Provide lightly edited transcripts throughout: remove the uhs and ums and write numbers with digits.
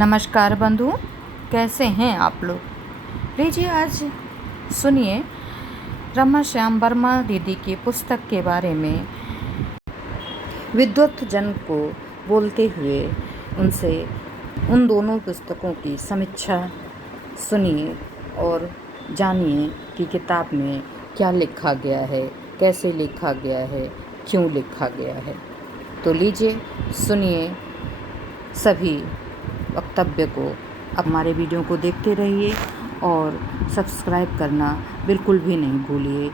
नमस्कार बंधु, कैसे हैं आप लोग। लीजिए आज सुनिए रमा श्याम वर्मा दीदी की पुस्तक के बारे में। विद्वत जन को बोलते हुए उनसे उन दोनों पुस्तकों की समीक्षा सुनिए और जानिए कि किताब में क्या लिखा गया है, कैसे लिखा गया है, क्यों लिखा गया है। तो लीजिए सुनिए सभी वक्तव्य को। अब हमारे वीडियो को देखते रहिए और सब्सक्राइब करना बिल्कुल भी नहीं भूलिए।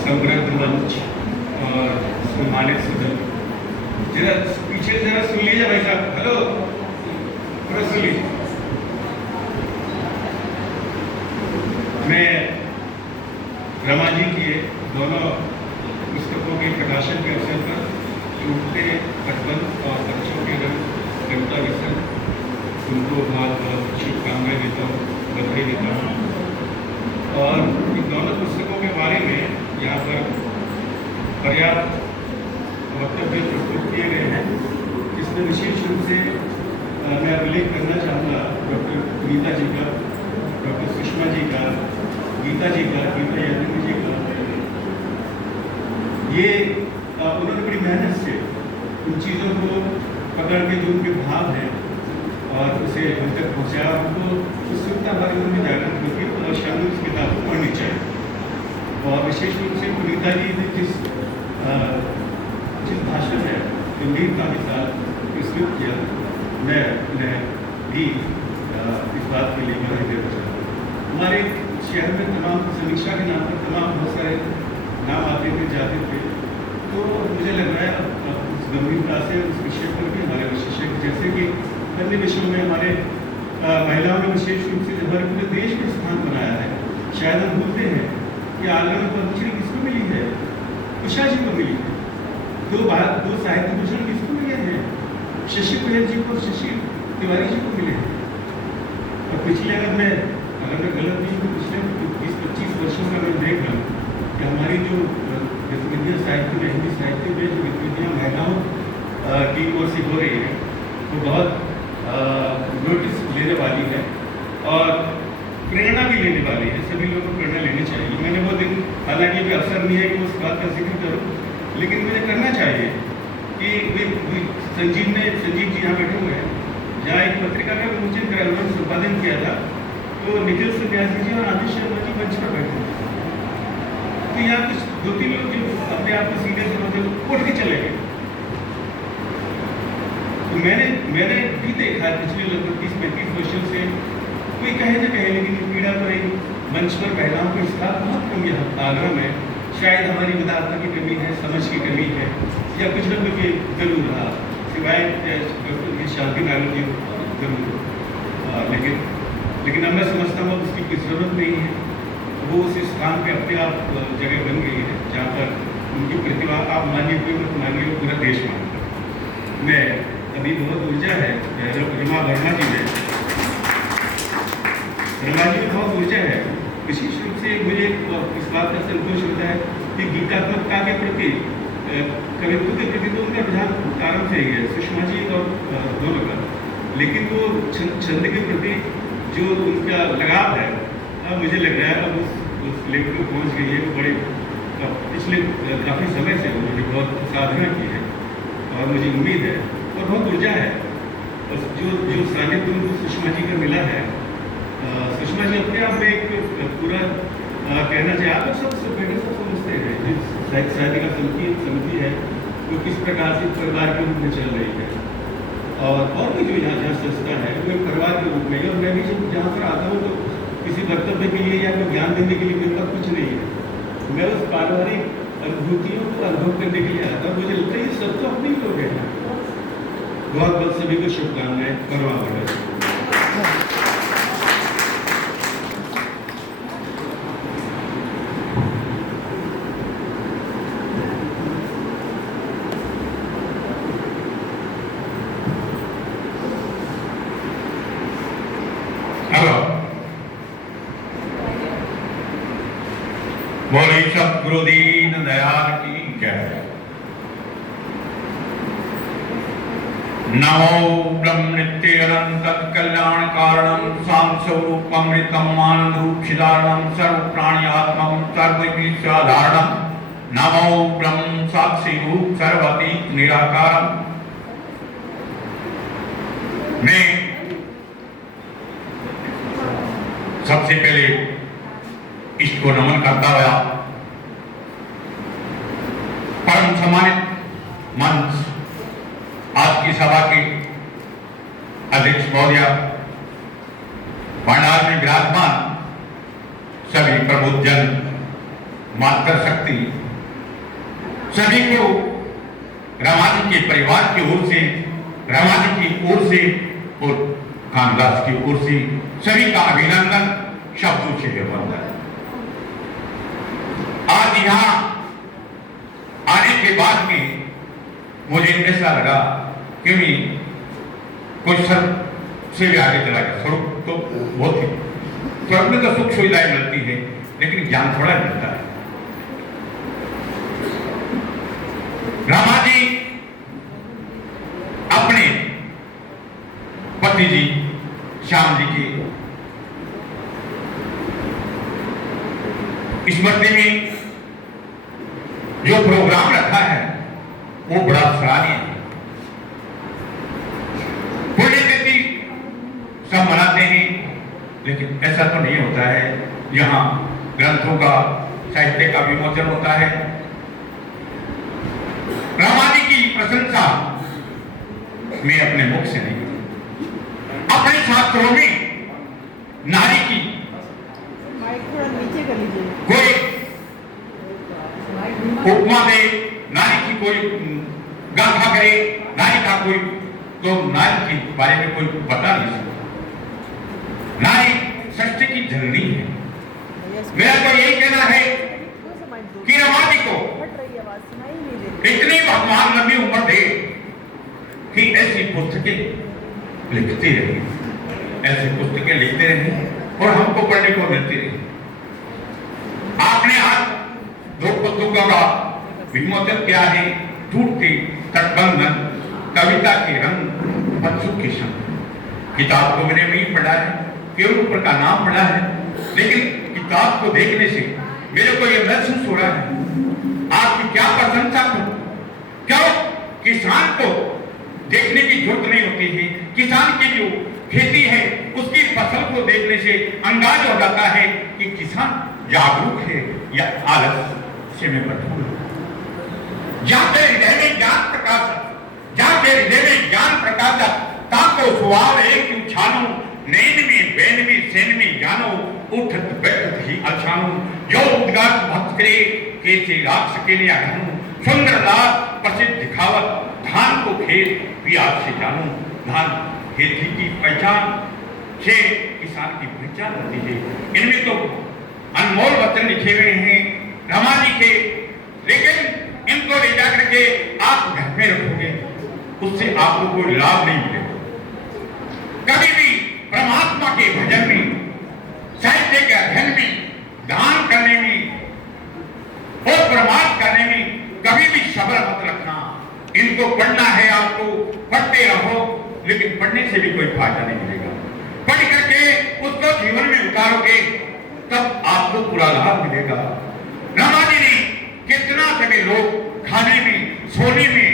समृद्ध मंच और सम्मानित सदन, जरा पीछे जरा सुन लीजिए भाई साहब। हेलो, थोड़ा सुन लीजिए। मैं रमा जी की दोनों पुस्तकों के प्रकाशन के अवसर पर टूटते कटबंध और बच्चों के रंग कविता व्यसन उनको बहुत बहुत शुभकामनाएं देता हूँ, बधाई देता हूँ। और इन दोनों पुस्तकों के बारे में यहाँ पर पर्याप्त वक्तव्य प्रस्तुत किए गए हैं। इसमें विशेष रूप से मैं उल्लेख करना चाहूँगा डॉक्टर गीता जी का, डॉक्टर सुषमा जी का, गीता जी का, गीता यादव जी का। ये उन्होंने बड़ी मेहनत से उन चीज़ों को पकड़ के जो उनके भाव हैं और उसे हम तक पहुँचाया। हमको उत्सुकता बारे में जागृत होती है और शायद उस किताब को पढ़नी चाहिए। और विशेष रूप से गीता जी ने जिस भाषण है गंभीरता के साथ प्रस्तुत किया, मैं भी इस बात के लिए बधाई देना चाहता हूँ। हमारे शहर में तमाम समीक्षा के नाम पर तमाम बहुत सारे नाम आते थे, जाते थे। तो मुझे लग रहा है अब उस गंभीरता से उस विषय पर भी हमारे विशेषज्ञ, जैसे कि अन्य विषयों में हमारे महिलाओं ने विशेष रूप से हमारे पूरे देश में स्थान बनाया है। शायद हम भूलते हैं कि आगरा में पद्मश्री किसको मिली है? उषा जी को मिली है। दो साहित्य भूषण किसको मिले हैं? शशि पटेल जी को, शशि तिवारी जी को मिले हैं। और पिछले अगर मैं गलत नहीं हूँ, पिछले 20-25 वर्षों का मैं देख रहा हूँ कि हमारी जो गतिविधियाँ साहित्य में, हिंदी साहित्य में जो गतिविधियाँ महिलाओं की ओर से हो रही है वो बहुत नोटिस लेने वाली है और प्रेरणा भी लेने वाली है। सभी लोगों को प्रेरणा लेनी चाहिए। मैंने वो दिन, हालांकि भी अवसर नहीं है कि उस बात का जिक्र करूँ, लेकिन मुझे करना चाहिए कि संजीव जी यहाँ बैठे हुए हैं, जहाँ एक पत्रिका का विमोचन करा, उन्होंने संपादन किया था, तो निखिल सन्यासी जी और आदित्य शर्मा जी मंच पर बैठे थे। तो यहाँ कुछ 2-3 लोग जो अपने आप को सीनियर समझते उठ के चले गए। तो मैंने भी देखा पिछले लगभग 30-35 वर्षों से, कोई कहे न कहे लेकिन पीड़ा पर एक मंच पर महिलाओं का स्थान बहुत कम है आगरा में। शायद हमारी विदारता की कमी है, समझ की कमी है, या कुछ न कुछ जरूर रहा, सिवाय शांति नागल जी जरूर। लेकिन अब मैं समझता हूँ उसकी कोई ज़रूरत नहीं है। वो उस स्थान पे अपने आप जगह बन गई है जहाँ पर उनकी प्रतिभा, आप मानिए कोई मत मानिए, पूरा देश मानता है। मैं अभी बहुत ऊर्जा है रमा जी में बहुत ऊर्जा है। विशेष रूप से मुझे इस बात का संतोष होता है कि गीतात्मकता के प्रति, कवित्व के प्रति तो उनका रुझान प्रारंभ से ही है, सुषमा जी और दोनों का, लेकिन वो छंद के प्रति जो उनका लगाव है, अब मुझे लग रहा है अब उस लेवल को पहुँच गई है। वो बड़े पिछले काफ़ी समय से उन्होंने बहुत साधना की है और मुझे उम्मीद है और बहुत ऊर्जा है। और जो सानिध्य उनको सुषमा जी का मिला है, सुषमा जी अपने आप में एक पूरा कहना चाहिए, आप सब समझते हैं जो साहित्य का समिति है वो किस प्रकार से परिवार के रूप में चल रही है। और भी जो यहाँ संस्था है वो एक परिवार के रूप में है। और मैं भी जब जहाँ पर आता हूँ तो किसी वक्तव्य के लिए या कोई ज्ञान देने के लिए मेरे पास कुछ नहीं है। मैं उस पारिवारिक अनुभूतियों को अनुभव करने के लिए आता हूँ। मुझे लगता है ये सब तो अपने ही लोग हैं। बहुत बहुत सभी को शुभकामनाएं। परमात्मा बोले सतगुरु दीन दयाल की जय। नमो ब्रह्म नित्य अनंत कल्याण कारणम शांत स्वरूपमृतम आनंदरूपशिदारणम सर्व प्राणियात्मम सर्वविश्वाधारणम नमो ब्रह्म साक्षी रूप सर्वातीत निराकारम। मैं सबसे पहले इष्ट को नमन करता हुआ परम सम्मानित मंच आज की सभा के अध्यक्ष महोदय, पंडाल में विराजमान सभी प्रबुद्धजन, मातृशक्ति, सभी को रामाजी के परिवार की ओर से, रामाजी की ओर से और खानदास की ओर से सभी का अभिनंदन, शब्दों से वंदन। आज यहाँ आने के बाद में मुझे ऐसा लगा कि कुछ सर से भी आगे चला गया। सड़क तो बहुत ही, सड़क में तो सुख सुविधाएं मिलती है लेकिन ज्ञान थोड़ा मिलता है। रामाजी अपने पति जी श्याम जी की स्मृति में जो प्रोग्राम रखा है वो बड़ा सराहनीय है। पुण्यतिथि सब मनाते हैं लेकिन ऐसा तो नहीं होता है। यहाँ ग्रंथों का, साहित्य का विमोचन होता है। रामाजी की प्रशंसा मैं अपने मुख से नहीं, अपने शास्त्रों में नारी की कोई उपमा दे, नारी की कोई गाथा करे, नारी का कोई तो नारी के बारे में कोई बता नहीं सकता। नारी सृष्टि की जननी है। मेरा तो यही कहना है कि रामाजी को इतनी भगवान लंबी उम्र दे कि ऐसी पुस्तकें लिखती रहे, ऐसी पुस्तकें लिखते रहे और हमको पढ़ने को मिलती रहे। आपने आज दो पुस्तकों का विमोचन किया है, झूठ के तटबंधन, कविता के रंग, बच्चों के संग। किताब को मैंने नहीं पढ़ा है, केवल ऊपर का नाम पढ़ा है, लेकिन किताब को देखने से मेरे को यह महसूस हो रहा है आपकी क्या प्रशंसा करूं। क्यों? किसान को देखने की जरूरत नहीं होती है। किसान की जो खेती है उसकी फसल को देखने से अंदाज हो जाता है कि किसान जागरूक है या आलस्य में भरपूर है। जाते हृदय में ज्ञान प्रकाश, जाते हृदय में ज्ञान प्रकाश, ताको सुवाव एक उछानो, नैन में बैन में सेन में जानो, उठत बैठत ही अछानो, जो उद्गार भक्त करे कैसे राख सके ने अघनु, सुंदर लाभ प्रसिद्ध दिखावत, धान को खेत पियास से जानो। धान खेती की पहचान से किसान की पहचान होती है। इनमें तो अनमोल वचन लिखे हुए हैं रामाजी के, लेकिन इनको ले जाकर के आप घर में रखोगे, उससे आपको कोई लाभ नहीं मिलेगा। कभी भी परमात्मा के भजन में, साहित्य के अध्ययन में, दान करने में और प्रमाद करने में कभी भी सब्र मत रखना। इनको पढ़ना है, आपको पढ़ते रहो, लेकिन पढ़ने से भी कोई फायदा नहीं मिलेगा। पढ़ करके उसको जीवन में उतारोगे तब आपको पूरा लाभ मिलेगा। रामाजी ने कितना समय लोग खाने में, सोने में,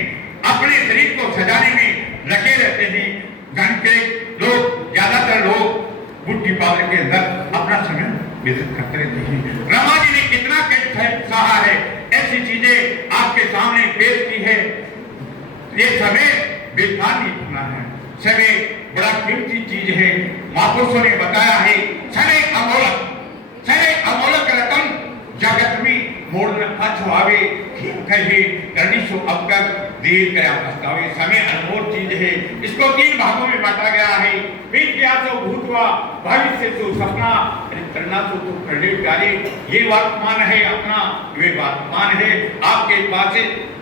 अपने शरीर को सजाने में लगे रहते हैं। घंटे लोग, ज्यादातर लोग बुढ़ी पावर के अंदर अपना समय व्यतीत करते रहते हैं। रामाजी ने कितना कष्ट सहा है, ऐसी चीजें आपके सामने पेश की है। ये समय बेकार नहीं होना है। समय बड़ा कीमती चीज है। महापुरुषों ने बताया है, समय अमोलक, समय अमोलक रकम जगत में मोड़ न पछुआवे, कहे करनी सो अब तक देर कया पछतावे। समय अनमोल चीज है। इसको 3 भागों में बांटा गया है। बीत गया तो भूतवा, भविष्य तो सपना, करना तो करने प्यारे। ये वर्तमान है अपना, ये वर्तमान है आपके पास।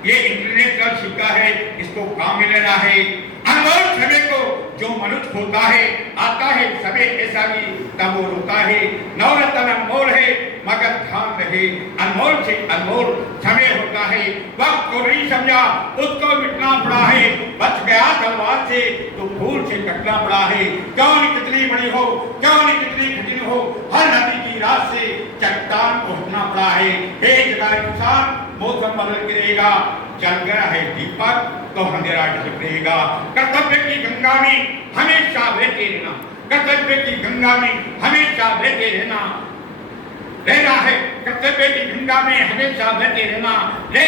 ये इंटरनेट का सिक्का है, इसको काम में लेना है। अनमोल समय को जो मनुष्य होता है आता है समय ऐसा भी तब वो रोता है। नवरत्न अनमोल है मगर ध्यान रहे अनमोल से अनमोल समय होता है। वक्त को नहीं समझा उसको मिटना पड़ा है। बच गया तलवार से तो फूल से कटना पड़ा है। क्यों नहीं कितनी बड़ी हो क्यों नहीं कितनी कठिन हो हर नदी की रात से चट्टान को हटना पड़ा है। एक जगह इंसान मौसम बदल गिरेगा जल गया है दीपक तो अंधेरा ढकेगा। कर्तव्य की गंगा में हमेशा बहते रहना कर्तव्य की गंगा में हमेशा बहते रहना है। कर्तव्य की गंगा में हमेशा बहते रहना है।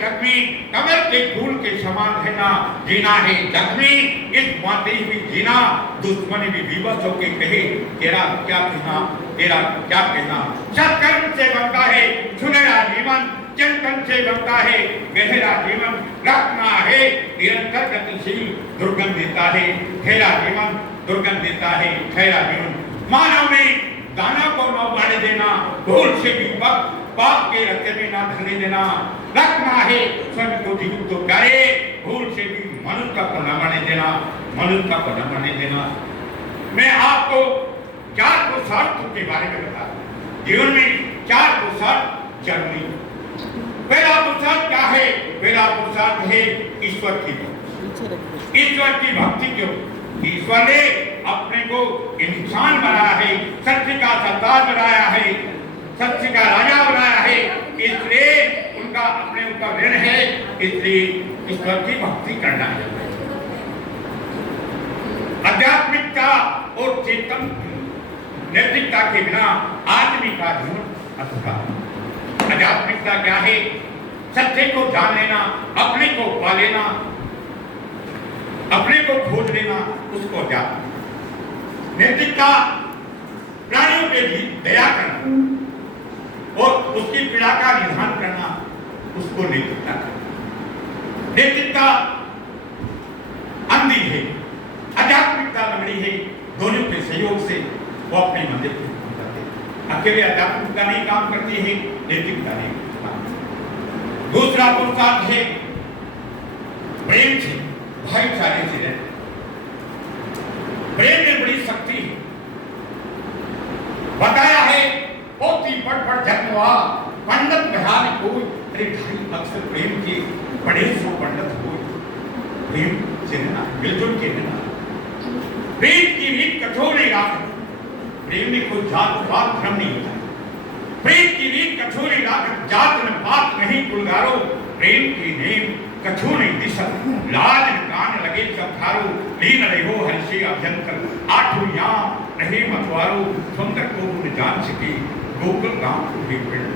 जग में कमल के फूल के समान रहना जीना है। जग में इस बातें भी जीना दुश्मन भी विवश होके कहे तेरा क्या कहना तेरा क्या कहना। सत्कर्म से बनता है सुनहरा जीवन चिंतन से बनता है गहरा जीवन। रखना है निरंतर गतिशील दुर्गंध देता है ठहरा जीवन दुर्गंध देता है ठहरा जीवन। मानव में दाना को न बढ़ने देना भूल से भी वक्त पाप के रस्ते में न ढलने देना। रखना है स्वयं को जीवित तो करे भूल से भी मनुष्य को न मरने देना मनुष्य को न मरने देना। मैं आपको 4 पुरुषार्थों के बारे में बता जीवन में 4 पुरुषार्थ जरूरी। पहला पुरुषार्थ क्या है? पहला पुरुषार्थ है ईश्वर की भक्ति। ईश्वर की भक्ति क्यों? ईश्वर ने अपने को इंसान बनाया है सत्य का सरदार बनाया है सत्य का राजा बनाया है इसलिए उनका अपने ऊपर ऋण है इसलिए ईश्वर की भक्ति करना है। आध्यात्मिकता और चेतन नैतिकता के बिना आदमी का जीवन अधूरा। आध्यात्मिकता क्या है? सत्य को जान लेना अपने को पा लेना अपने को खोज लेना उसको जान। नैतिकता प्राणियों पे भी दया करना और उसकी पीड़ा का निदान करना उसको नैतिकता करना। नैतिकता अंधी है आध्यात्मिकता लंगड़ी है। दोनों के सहयोग से वो अपने मंदिर को पहुंचाते हैं। अकेले आध्यात्मिकता नहीं काम करती है नैतिकता नहीं काम करती। दूसरा पुरुषार्थ है प्रेम से भाईचारे से रहना। प्रेम में बड़ी शक्ति है। बताया है पोती पट जन्मवा पंडित बिहार कोई अरे भाई अक्सर प्रेम के बड़े सो पंडित हो प्रेम से रहना मिलजुल के रहना। प्रेम की रीत कठोर नहीं राख। प्रेम में कोई जात पात भ्रम नहीं होता। प्रेम की रीत कठोर नहीं राख जात न पात नहीं कुलगारो। प्रेम की नेम कठोर नहीं दिशा लाज कान लगे चौथारो। लीन रहो हर्षे अभ्यंतर आठों यहाँ रहे मतवारो। सुंदर को न जान सके गोकुल गांव को भी पेड़।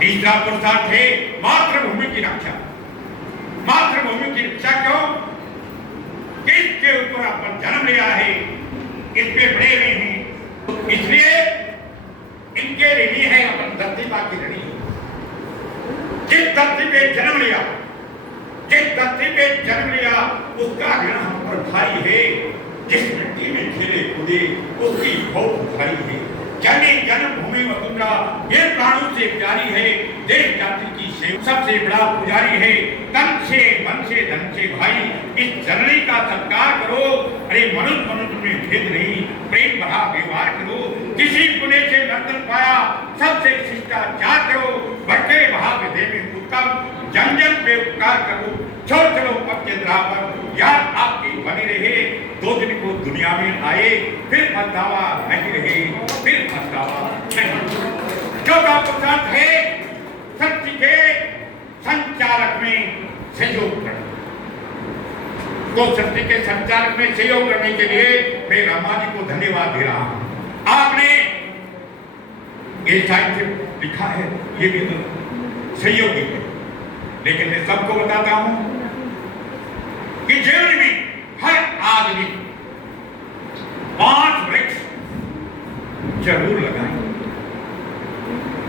तीसरा पुरुषार्थ है मातृभूमि की रक्षा। मातृभूमि की रक्षा क्यों? किसके ऊपर अपन जन्म लिया है इस पे बड़े नहीं हैं इसलिए इनके ऋणी है अपन धरती मां की ऋणी। जिस धरती पे जन्म लिया उसका ऋण हम पर भारी है। जिस मिट्टी में खेले कूदे उसकी बहुत भारी है। जन्मी जन्मभूमि वसुंधरा ये प्राणों से प्यारी है। देश जाति की सबसे बड़ा पुजारी है। तन से मन से धन से भाई इस जननी का सत्कार करो। अरे मनुष्य में भेद नहीं प्रेम भरा व्यवहार करो। किसी पुणे से नर्तन पाया सबसे शिष्टाचार करो। भटके महाविद्य में उत्तम जन जन पे उपकार करो। छोड़ चलो पक्के पर याद आपकी बनी रहे। 2 दिन को दुनिया में आए फिर पछतावा नहीं रहे फिर पछतावा नहीं। चौथा पुरुषार्थ है सत्य के संचालक में सहयोग करना। तो सत्य के संचालक में सहयोग करने के लिए मैं रामा जी को धन्यवाद दे रहा हूं। आपने ये साहित्य लिखा है ये भी तो सहयोगी है। लेकिन मैं सबको बताता हूं कि जीवन में हर आदमी 5 वृक्ष जरूर लगाएं।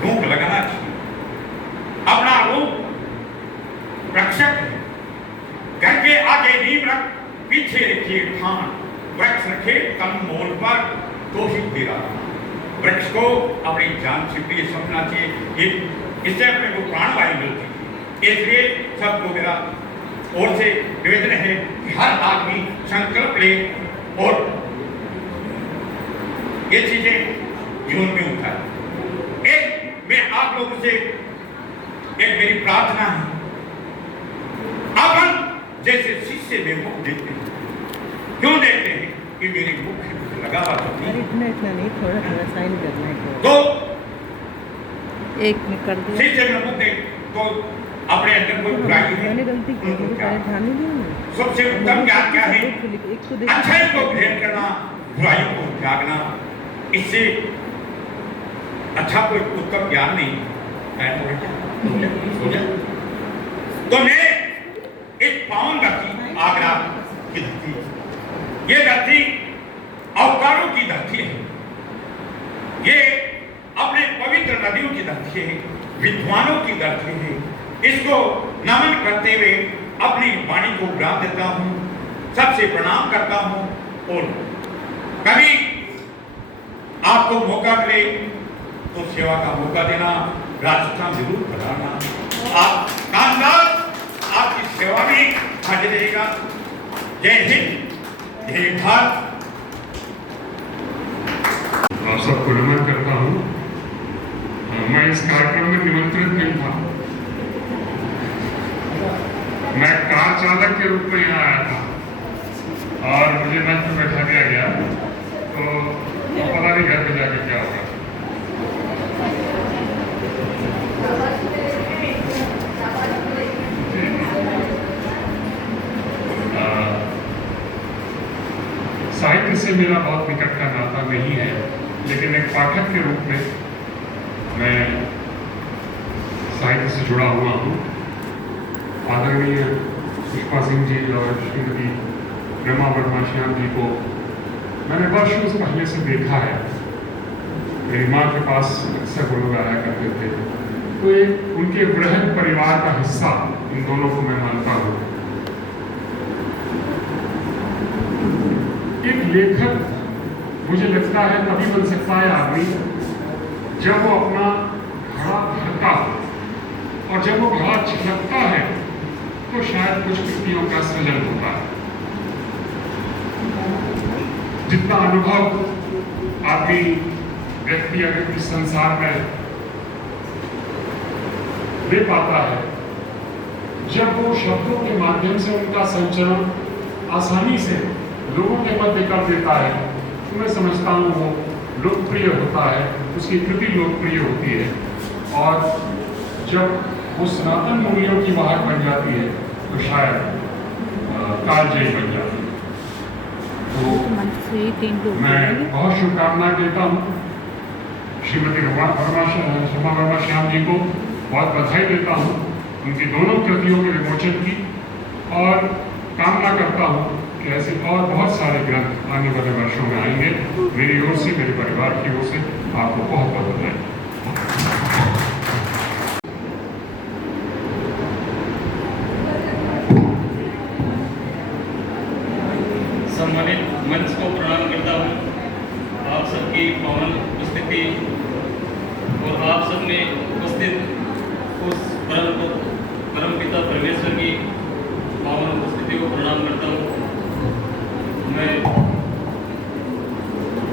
रूप लगाना चाहिए। अपना रूप रक्षक है। घर के आगे नींव रख पीछे रखिए ठान। वृक्ष रखे तन मोल पर तो ही तेरा। वृक्ष को अपनी जान से प्रिय समझना चाहिए। इससे अपने को प्राणवायु मिलती है। इसलिए सबको मेरा ओर से निवेदन है कि हर आदमी संकल्प ले और ये चीजें जीवन में उठाए। एक मैं आप लोगों से एक मेरी प्रार्थना है, अपन जैसे शीशे में मुख देखते हैं, क्यों देखते हैं कि मेरे मुख में लगा हुआ तो नहीं, इतना नहीं, थोड़ा थोड़ा साइन करना है तो एक में कर दिया। शीशे में मुख देख तो अपने अंदर कोई बुराई है, मैंने गलती की, उनको मुझे क्या? पहले ध्यान नहीं दिया ना। सबसे उत्तम ज्ञान क्या है? एक को देख अच्छाई को ग्रहण करना, बुराइयों को त्यागना, इससे अच्छा कोई उत्तम ज्ञान नहीं है। तो मैं एक पावन धरती, आगरा की धरती, ये धरती अवतारों की धरती है, ये अपने पवित्र नदियों की धरती है, विद्वानों की धरती है। इसको नमन करते हुए अपनी वाणी को विराम देता हूँ, सबसे प्रणाम करता हूँ। और कभी आपको मौका मिले तो सेवा का मौका देना, राजस्थान जरूर बताना। आप कामदार आपकी सेवा में हाजिर रहेगा। जय हिंद, जय भारत। आप सबको नमन करता हूँ। मैं इस कार्यक्रम में निमंत्रित नहीं था, मैं कार चालक के रूप में यहाँ आया था और मुझे मंच पर बैठा दिया गया, तो पता नहीं घर पे जाके क्या होगा। साहित्य से मेरा बहुत निकट का नाता नहीं है, लेकिन एक पाठक के रूप में मैं साहित्य से जुड़ा हुआ हूँ। आदरणीय पुष्पा सिंह जी और श्रीमती रमा वर्मा श्याम जी को मैंने वर्षों से पहले से देखा है। मेरी माँ के पास अक्सर वो लोग आया करते थे, तो एक उनके वृहद परिवार का हिस्सा इन दोनों को मैं मानता हूँ। एक लेखक मुझे लगता है तभी बन सकता है आदमी जब वो अपना घड़ा भरता हो, और जब वो घड़ा छलकता है तो शायद कुछ कृतियों का सृजन होता है। जितना अनुभव आदमी व्यक्ति अगर इस संसार में ले पाता है, जब वो शब्दों के माध्यम से उनका संचरण आसानी से लोगों के मध्य कर देता है, तो मैं समझता हूँ वो लोकप्रिय होता है, उसकी कृति लोकप्रिय होती है। और जब वो सनातन मूल्यों की वाहक बन जाती है तो शायद कालजयी बन जाती है। तो मैं बहुत शुभकामनाएं देता हूँ श्रीमती रमा वर्मा श्याम जी को, बहुत बधाई देता हूँ उनकी दोनों कृतियों के विमोचन की, और कामना करता हूँ कि ऐसे और बहुत सारे ग्रंथ आने वाले वर्षों में आएंगे। मेरी ओर से, मेरे परिवार की ओर से आपको बहुत बहुत बधाई। सम्मानित मंच को प्रणाम करता हूँ। आप सबकी पावन उपस्थिति और आप सब में उपस्थित उस परमपिता परमेश्वर की पावन उपस्थिति को प्रणाम करता हूँ। मैं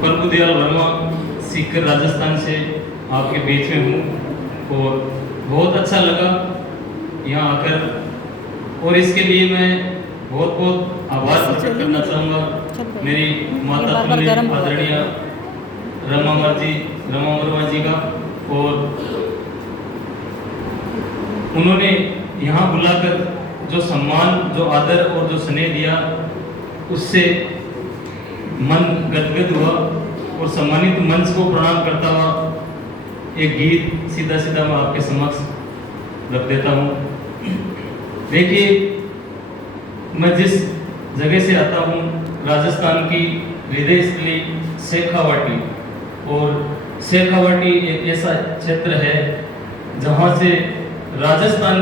प्रभुदयाल वर्मा सीकर राजस्थान से आपके बीच में हूँ और बहुत अच्छा लगा यहाँ आकर, और इसके लिए मैं बहुत बहुत आभार प्रकट करना चाहूँगा मेरी माता पुण्य आदरणीय रमा वर्मा जी का। और उन्होंने यहाँ बुलाकर जो सम्मान, जो आदर और जो स्नेह दिया, उससे मन गदगद हुआ। और सम्मानित मंच को प्रणाम करता हुआ एक गीत सीधा सीधा मैं आपके समक्ष रख देता हूँ। देखिए, मैं जिस जगह से आता हूँ, राजस्थान की हृदय स्थली शेखावाटी, और शेखावाटी एक ऐसा क्षेत्र है जहाँ से राजस्थान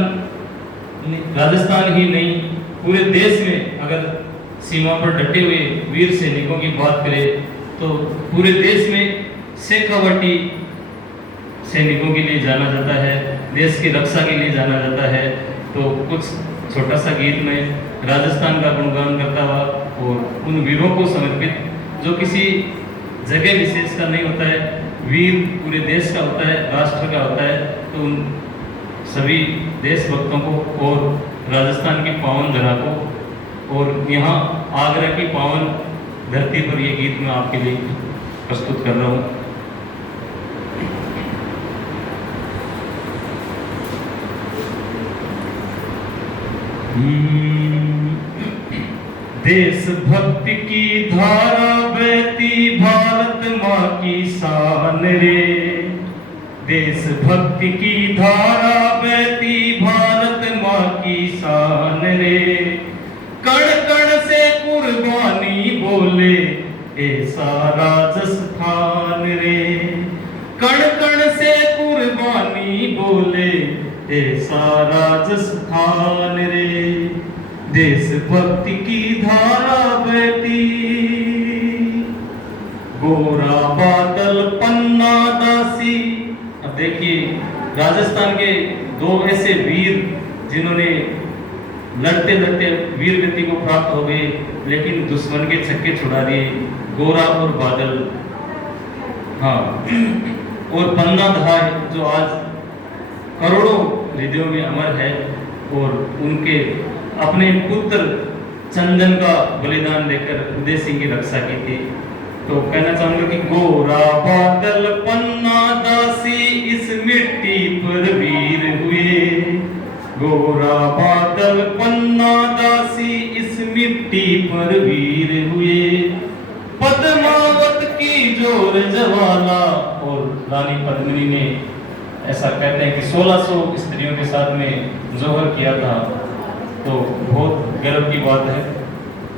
ही नहीं पूरे देश में अगर सीमा पर डटे हुए वीर सैनिकों की बात करें तो पूरे देश में शेखावाटी सैनिकों के लिए जाना जाता है, देश की रक्षा के लिए जाना जाता है। तो कुछ छोटा सा गीत में राजस्थान का गुणगान करता हुआ और उन वीरों को समर्पित जो किसी जगह विशेष का नहीं होता है, वीर पूरे देश का होता है, राष्ट्र का होता है। तो उन सभी देशभक्तों को और राजस्थान की पावन धरा को और यहाँ आगरा की पावन धरती पर ये गीत मैं आपके लिए प्रस्तुत कर रहा हूँ। देशभक्ति की धारा बहती भारत माँ की शान रे, देशभक्ति की धारा बहती भारत माँ की शान रे, कण कण से कुर्बानी बोले ऐसा राजस्थान रे, कण कण से कुर्बानी बोले ऐसा राजस्थान रे, देशभक्ति की धारा बहती। गोरा बादल पन्ना दासी। अब देखिए राजस्थान के दो ऐसे वीर जिन्होंने लड़ते लड़ते वीर गति को प्राप्त हो गए, लेकिन दुश्मन के छक्के छुड़ा दिए, गोरा और बादल। हाँ, और पन्ना धाय जो आज करोड़ों हृदयों में अमर है और उनके अपने पुत्र चंदन का बलिदान देकर उदय सिंह की रक्षा की थी। तो कहना चाहूंगा कि गोरा बादल पन्ना दासी इस मिट्टी पर वीर हुए, गोरा बादल पन्ना दासी इस मिट्टी पर वीर हुए, पद्मावत की जोर ज्वाला। और रानी पद्मिनी ने ऐसा कहते हैं कि 1600 स्त्रियों के साथ में जोहर किया था, तो बहुत गर्व की बात है।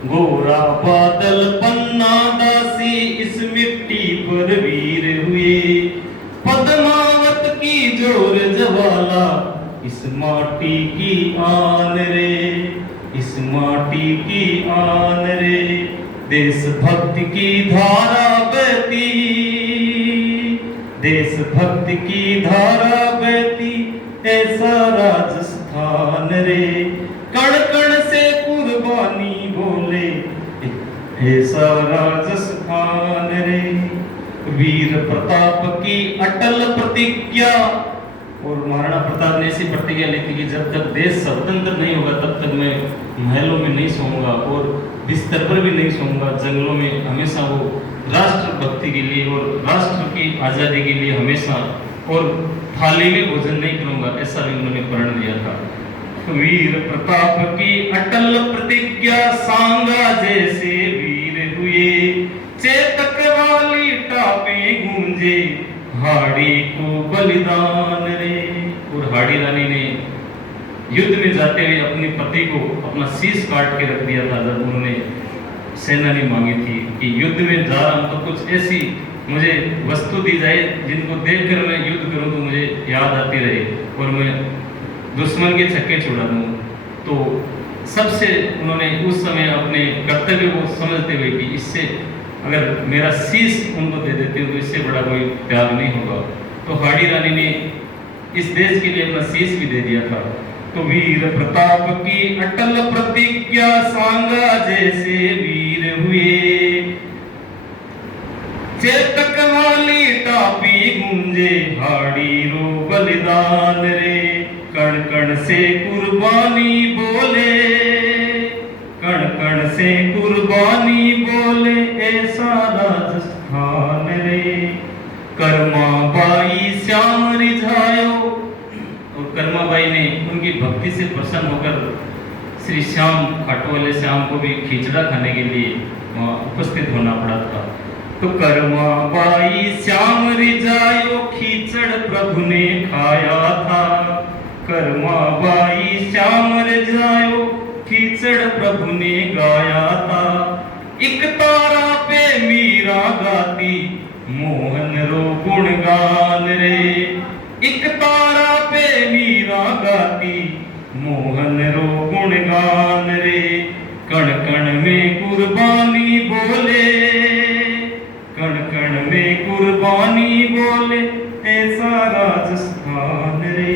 गोरा बादल पन्ना दासी इस मिट्टी पर वीर हुए, पद्मावत की जोर ज्वाला इस माटी की आन रे, इस माटी की आन रे, देशभक्ति की धारा बहती, देशभक्ति की धारा बहती ऐसा राजस्थान रे, कण कण से कुर्बानी बोले ऐसा राजस्थान रे, वीर प्रताप की अटल प्रतिज्ञा। और महाराणा प्रताप ने ऐसी प्रतिज्ञा ली थी कि जब तक देश स्वतंत्र नहीं होगा तब तक मैं महलों में नहीं सोऊंगा और बिस्तर पर भी नहीं सोऊंगा, जंगलों में हमेशा वो राष्ट्र भक्ति के लिए और राष्ट्र की आज़ादी के लिए हमेशा, और थाली में भोजन नहीं करूंगा, ऐसा भी उन्होंने प्रण लिया था। वीर प्रताप की अटल प्रतिज्ञा सांगा जैसे वीर हुए, चेतक वाली टापे गूंजे हाड़ी को बलिदान रे। और हाड़ी रानी ने युद्ध में जाते हुए अपने पति को अपना शीश काट के रख दिया था जब उन्होंने सेना ने मांगी थी कि युद्ध में जा रहा हूं तो कुछ ऐसी मुझे वस्तु दी जाए जिनको देखकर मैं युद्ध करूं तो मुझे याद आती रहे और मैं दुश्मन के छक्के छुड़ा दूं। तो सबसे उन्होंने उस समय अपने कर्तव्य को समझते हुए कि इससे अगर मेरा शीश उनको दे देते हो तो इससे बड़ा कोई त्याग नहीं होगा, तो हाड़ी रानी ने इस देश के लिए अपना शीश भी दे दिया था। तो वीर प्रताप की अटल प्रतिज्ञा सांगा जैसे वीर हुए, चेतक वाली टापी गूंजे हाड़ी रो बलिदान रे, कण कण से कुर्बानी बोले, कण कण से कुर्बानी बोले ऐसा राजस्थान रे, कर्मा बाई श्याम रिझायो। और कर्मा बाई ने उनकी भक्ति से प्रसन्न होकर श्री श्याम खाटू वाले श्याम को भी खिचड़ा खाने के लिए वहाँ उपस्थित होना पड़ा था। तो कर्मा बाई श्याम रिझायो खिचड़ प्रभु ने खाया था, कर्मा बाई श्याम रिझायो खिचड़ प्रभु ने गाया था, एक तारा पे मीरा गाती मोहन रो गुणगान रे, एक तारा पे मीरा गाती मोहन रो गुणगान रे, कण कण में कुर्बानी बोले, कण कण में कुर्बानी बोले ऐसा राजस्थान रे।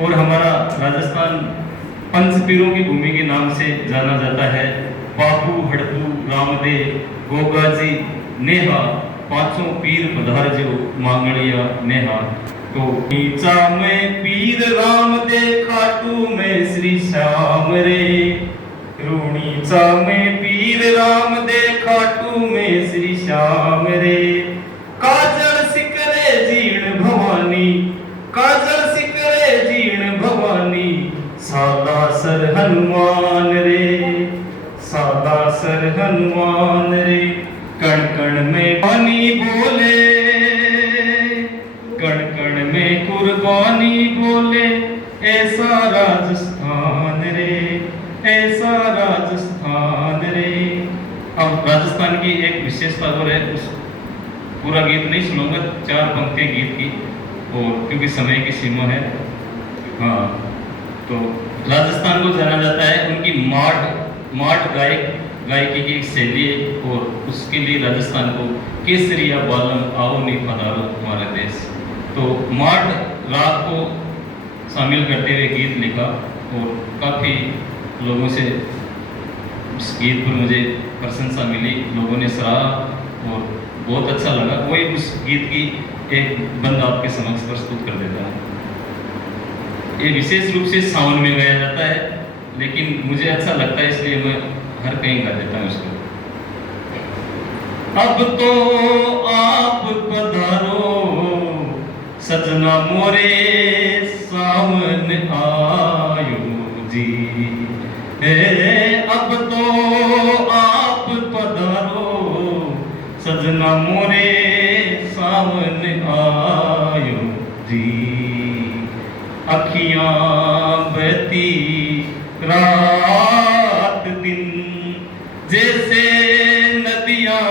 और हमारा राजस्थान पंचपीरों की भूमि के नाम से जाना जाता है। बापू, हड़पू, रामदेव, गोगाजी, नेहा, पांचों पीर पधार जो मांगड़िया नेहा। तो नीचा में पीर राम दे, खाटू में श्री श्याम रे। रूणीचा में पीर राम दे, खाटू में श्री श्याम रे। काजल सिकरे जीर्ण भवानी, काजल सिकरे जीर्ण भवानी। सादा सर हनुमान रे, सादा सर हनुमान रे। कण कण में पानी बोले, कण कण में कुर्बानी बोले। ऐसा राजस्थान रे, ऐसा राजस्थान रे। अब राजस्थान की एक विशेषता और है, उस पूरा गीत नहीं सुनूंगा, 4 पंक्तियां गीत की, और क्योंकि समय की सीमा है। हाँ, तो राजस्थान को जाना जाता है उनकी माट गायकी की एक शैली है, और उसके लिए राजस्थान को केसरिया बालम आओ नी पधारो हमारे देश। तो माट राग को शामिल करते हुए गीत लिखा, और काफ़ी लोगों से उस गीत पर मुझे प्रशंसा मिली, लोगों ने सराहा और बहुत अच्छा लगा। वही उस गीत की एक बंद आपके समक्ष प्रस्तुत कर देता है। ये विशेष रूप से सावन में गाया जाता है, लेकिन मुझे अच्छा लगता है इसलिए मैं हर कहीं गा देता हूँ इसको। अब तो आप पधारो सजना मोरे, सावन आयो जी। अब तो आप पधारो सजना मोरे, सावन आयो जी। अखियां बहती रात दिन, जैसे नदियां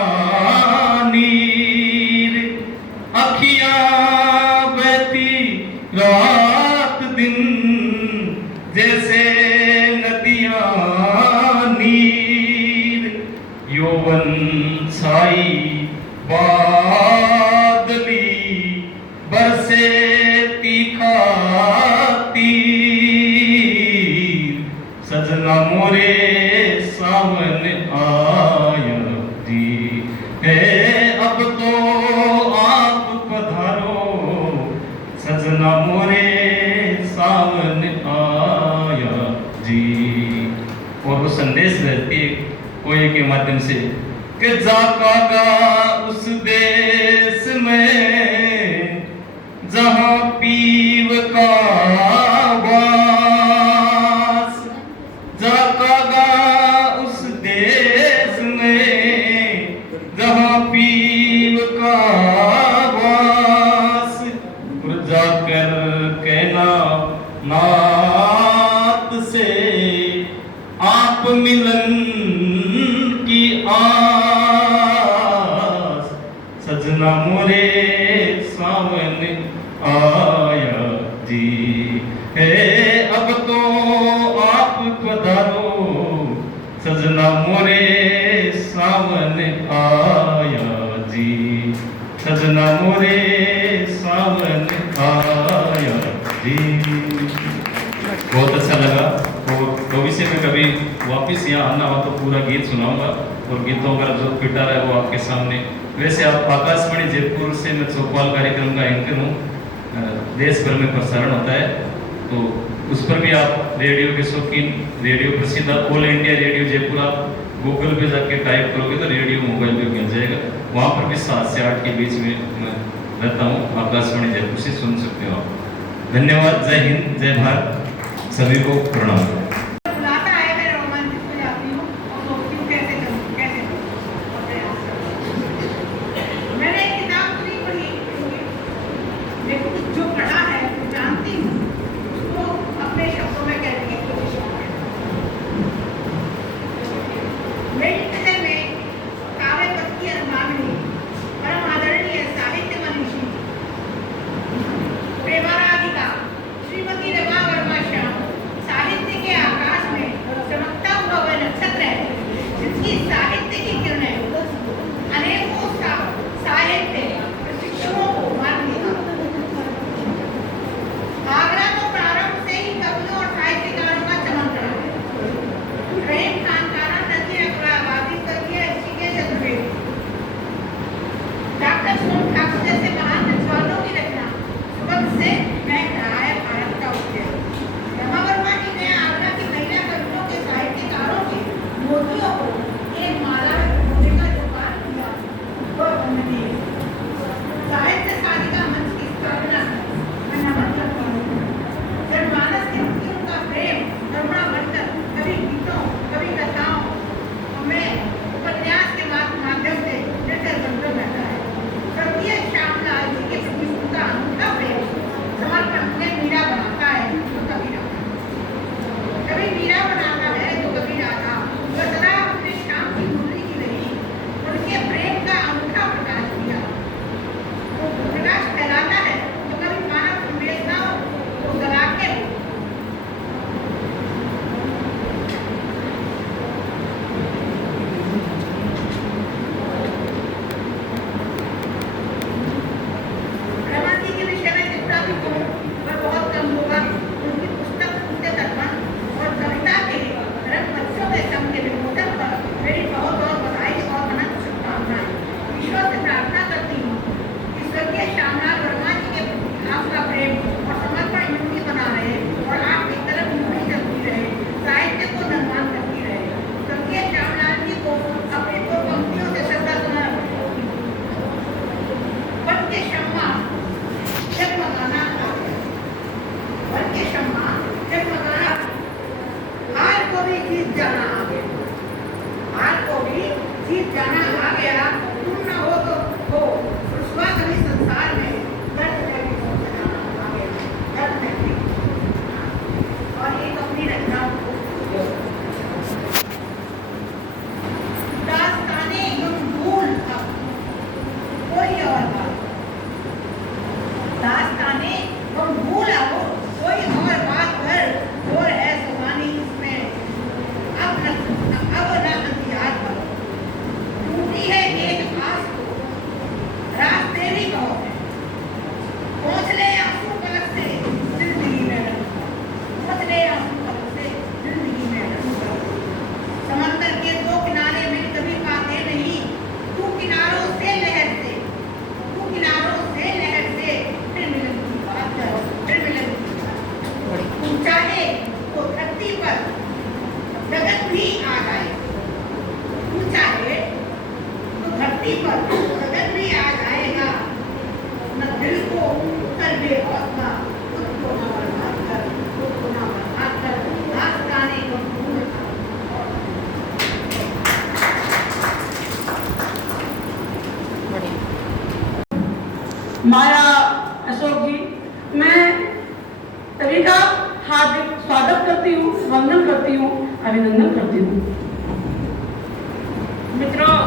नीर। अखियां बहती रात दिन, जैसे नदियां नीर। यौवन छाई बादली, बरसे तीखा तीर। सजना मोरे सावन आया जी। अब तो आप पधारो सजना मोरे, सावन आया जी। और वो संदेश रहती है कोई के माध्यम से कि जाकागा उस देश में जहां पीव का वास। जाकागा उस देश में जहां पीव का वास। जाकर कहना नात से आप मिलन की आस। सजना मोरे सावन आया जी। अब तो आप पधारो सजना मोरे, सावन आया जी। सजना मोरे सावन आया जी। बहुत अच्छा लगा, और भविष्य में कभी वापस यहाँ आना हो तो पूरा गीत सुनाऊंगा, और गीतों का जो पिटारा है वो आपके सामने। वैसे आप आकाशवाणी जयपुर से मैं चौपाल कार्यक्रम का एंकर हूँ, देश भर में प्रसारण होता है, तो उस पर भी आप रेडियो के शौकीन, रेडियो प्रसिद्ध ऑल इंडिया रेडियो जयपुर आप गूगल पे जाके टाइप करोगे तो रेडियो मोबाइल पे मिल जाएगा। वहाँ पर भी 7 से 8 के बीच में मैं रहता हूँ, आकाशवाणी जयपुर से सुन सकते हो आप। धन्यवाद। जय हिंद, जय भारत, सभी को प्रणाम। बुलाता है मैं रोमांचित हो जाती हूँ और सोचती हूँ कैसे करूँ कैसे करूँ। मैंने एक किताब पूरी पढ़ी, लेकिन जो पढ़ा है वो जानती हूँ, उसको अपने शब्दों में कहने की कोशिश करूँ। मेरी हृदय में काव्य पथ की अनुरागिनी, परम आदरणीय साहित्य मनीषी प्रेमाराधिका श्रीमती रमा वर्मा श्याम साहित्य के जीत जाना आ गया, हार को भी जीत जाना आ गया। तुम न हो तो हो, रुसवा कभी संसार में, दर्द में भी हो जाना आ गया, दर्द में भी। और एक अपनी रचना को दास्ताने गम भूल अब कोई और बात, दास्ताने गम भूल अब कोई और बात कर, और है सुहानी इसमें अब न अंधियार पर। टूटी है एक आस को, रात तेरी बहुत है, पहुँच ले आंसू पलक से जिंदगी में रहूंगा, पहुँच ले आंसू पलक से जिंदगी में रहूंगा। समंदर के दो किनारे मिल कभी पाते नहीं, तू किनारों से लहर से, तू किनारों से लहर से, फिर मिलन की बात कर, फिर मिलन की बात। तू चाहे तो धरती पर जगत भी आ जाए, तू चाहे तो धरती पर जगत भी आ जाएगा, न दिल को कर दे हौसला, खुद को न बर्बाद कर, खुद को न बर्बाद कर, दास्ताने को भूल कर। माया अशोक जी, मैं सभी का हार्दिक स्वागत करती हूँ, वंदन करती हूँ, अभिनंदन करती हूँ। मित्रों,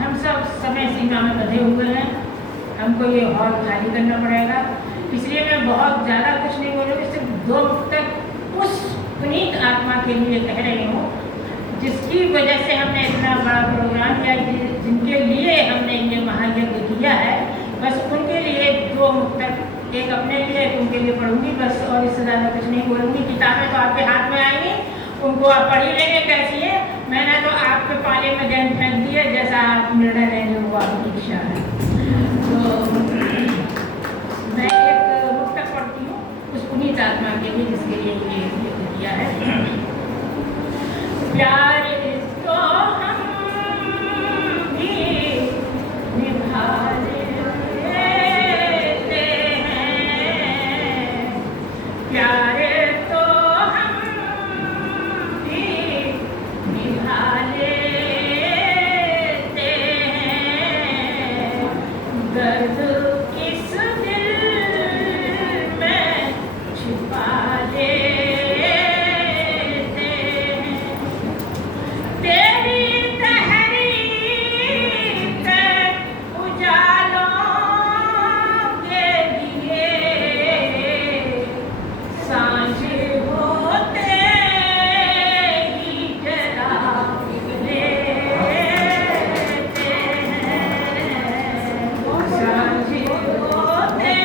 हम सब समय सीमा में बंधे हुए हैं, हमको ये हॉल खाली करना पड़ेगा, इसलिए मैं बहुत ज़्यादा कुछ नहीं बोलूँगी, सिर्फ 2 तक उस पुनीत आत्मा के लिए कह रही हूँ जिसकी वजह से हमने इतना बड़ा प्रोग्राम किया, जिनके लिए हमने ये महायज्ञ किया है। बस उनके लिए 2 तक, एक अपने लिए, एक उनके लिए पढ़ूंगी बस, और इससे ज़्यादा कुछ नहीं बोलूँगी। किताबें तो आपके हाथ में आएंगी, उनको आप पढ़ ही लेंगे कैसी है। मैंने तो आपके पाले में जन फेंक दिया, जैसा आप निर्णय लेंगे वो आपकी इच्छा है। तो मैं एक मुक्तक पढ़ती हूँ उस पुनीत आत्मा के लिए जिसके लिए ये किया है। प्यार तो हम भी निभा लेते हैं, प्यार तो हम भी निभा लेते हैं, दर्द किस दिल में छिपा लेते हैं। तेरी तहरीक उजालों के लिए सांझ होते ही जला लेते हैं, सांझ होते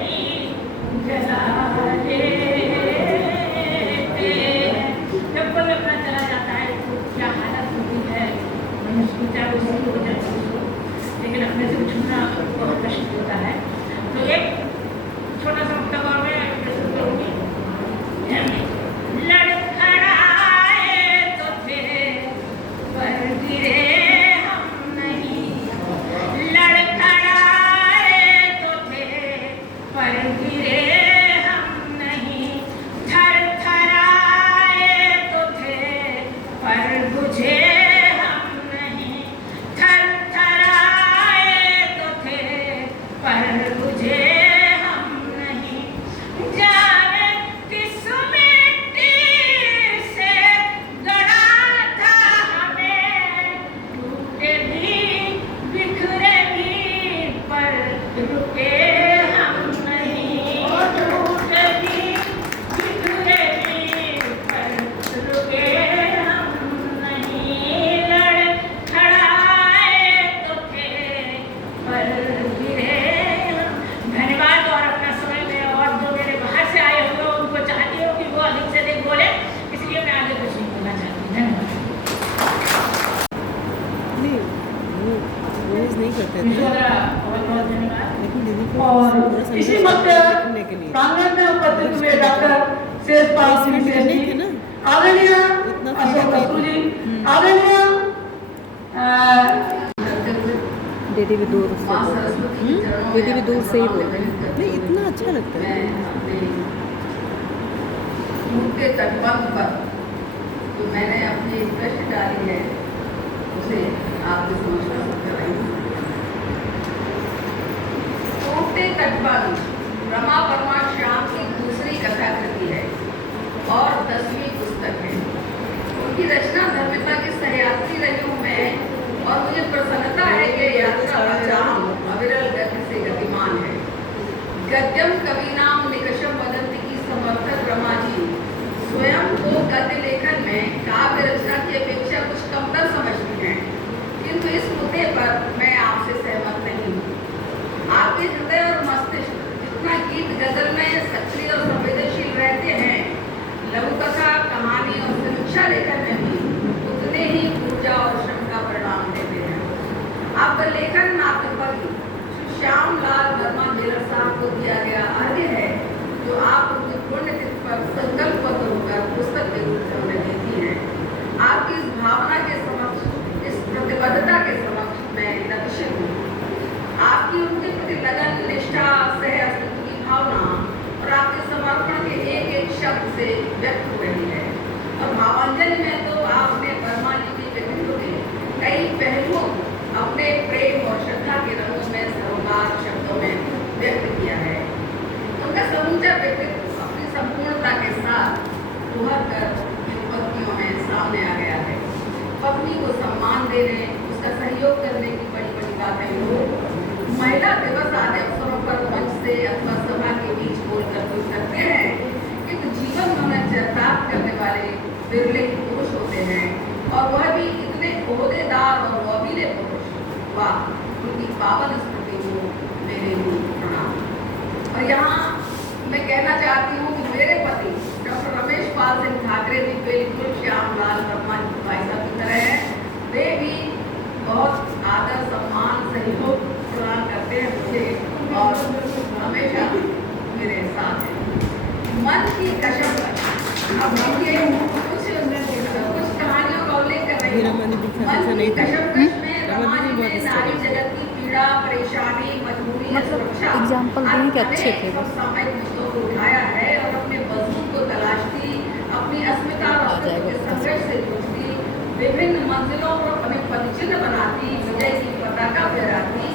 ही जला लेते हैं। जब कोई अपना चला जाता है तो क्या हालत होती है, मनुष्य चाहे उसकी हो जाए उसको, लेकिन अपने से छूना बहुत कष्ट होता है। तो एक छोटा सा मुक्तक और मैं प्रस्तुत करूँगी। लड़खड़ाए तो थे पर गिरे हम नहीं, लड़खड़ाए तो थे पर गिरे हम नहीं, थरथराए तो थे पर बुझे हम नहीं, थरथराए तो थे पर बुझे हम नहीं। जाने किस मिट्टी से गढ़ा था हमें, टूटे भी बिखरे भी पर रुके हम नहीं, टूटे भी बिखरे भी पर रुके हम नहीं। लड़खड़ाए तो थे पर गिरे हम। धन्यवाद। और अपना समय में, और जो मेरे बाहर से आए हुए उनको चाहती हूँ कि वो अधिक से अधिक बोले, इसलिए मैं आगे कुछ नहीं बोलना चाहती। धन्यवाद। नहीं, वो रोज नहीं करते थे, बहुत बहुत धन्यवाद। लेकिन दीदी को और थोड़ा सा इसी मध्य लिखने के लिए प्रांगण में उपस्थित हुए डॉक्टर शेषपाल सिंह नहीं जी, थे ना, आदरणीय इतना अशोक फीडबैक कपूर जी, आदरणीय दीदी भी दूर से बोल रही हैं। दीदी भी दूर से ही बोल रही हैं। नहीं, इतना अच्छा लगता है। उनके तटबंध पर जो मैंने अपनी एक प्रश्न डाली है उसे आपके समक्ष प्रस्तुत कर रही हूँ। टूटे तटबंध रमा वर्मा श्याम की दूसरी कथाकृति है और 10वीं पुस्तक है। उनकी रचना धर्मिता की सहयात्री रही हूँ मैं, और मुझे प्रसन्नता है कि यात्रा अविरल गति से गतिमान है। गद्यम कवीनाम निकषम वदंती की समर्थक रमा जी स्वयं को गद्य लेखन में काव्य रचना की अपेक्षा कुछ कमतर समझती हैं, किंतु इस मुद्दे पर मैं आपसे सहमत नहीं हूँ। आपके हृदय और मस्तिष्क जितना गीत गजल में सक्रिय और संवेदनशील रहते हैं, लघु कथा, कहानी और समीक्षा लेखन में भी उतने ही ऊर्जा और श्रम का परिणाम देते हैं। आपका लेखन नाटक श्याम लाल वर्मा जेलर साहब को दिया गया अर्घ्य है, जो आप उनके पुण्यतिथि पर संकल्पबद्ध होकर पुस्तक के रूप में उन्हें देती हैं। आपकी इस भावना के समक्ष, इस प्रतिबद्धता के समक्ष मैं लक्षित हूँ। आपकी उनके प्रति लगन, निष्ठा, सह अस्तित्व की भावना और आपके समर्पण के एक एक शब्द से व्यक्त हो रही है। और भावांजलि में तो आपने वर्मा जी के व्यक्तित्व के कई पहलुओं को अपने प्रेम और श्रद्धा के रंगों में सरोकार शब्दों में व्यक्त किया है। उनका समूचा व्यक्तित्व अपनी संपूर्णता के साथ उभर कर पंक्तियों में सामने आ गया है। पत्नी को सम्मान देने, उसका सहयोग करने की बड़ी बड़ी बातें लोग महिला दिवस आदि अवसरों पर मंच से अथवा सभा के बीच बोलकर कुछ करते हैं, किंतु जीवन में उन्हें प्राप्त करने वाले बिरले पुरुष होते हैं, और वह भी इतने ओहदेदार और वबीले पुरुष। वाह, उनकी पावन स्मृति को मेरे लिए प्रणाम। और यहाँ मैं कहना चाहती हूँ कि मेरे पति डॉक्टर रमेश पाल सिंह ठाकरे भी बिल्कुल श्याम लाल वर्मा भाई साहब की तरह हैं। वे भी बहुत आदर, सम्मान, सहयोग प्रदान करते हैं मुझे, और हमेशा मेरे साथ हैं। मन की कसम, अब देखिए कुछ कहानियों का उल्लेख कर रही हूँ। मन की कसम में रमा जी ने नारी जगत की पीड़ा, परेशानी, मजबूरी, सुरक्षा, एग्जाम्पल देने के अच्छे थे वो। सामाजिक मुद्दों को उठाया है और अपने मजबूत को तलाशती, अपनी अस्मिता और अस्तित्व के संघर्ष से जूझती, विभिन्न मंजिलों पर अपने पदचिन्ह बनाती, विजय की पताका फहराती,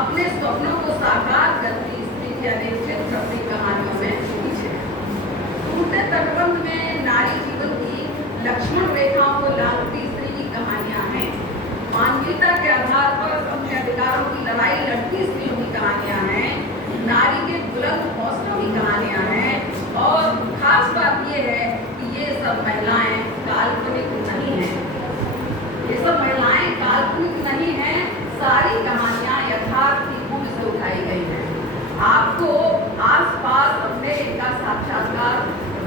अपने स्वप्नों को साकार करती स्त्री की अनेक चित्र अपनी कहानियों में पीछे। टूटे तटबंध में नारी जीवन की लक्ष्मण रेखाओं को लांघती स्त्री की कहानियां हैं। मानवीयता के आधार पर अपने अधिकारों की लड़ाई लड़ती स्त्रियों की कहानियां हैं। नारी के बुलंद हौसलों की कहानियां हैं। और खास बात यह है कि ये सब महिलाएं काल्पनिक नहीं हैं। ये सब महिलाएं काल्पनिक नहीं हैं। सारी कहानियां यथार्थ की भूमि से उठाई गई हैं। आपको आसपास अपने इनका साक्षात्कार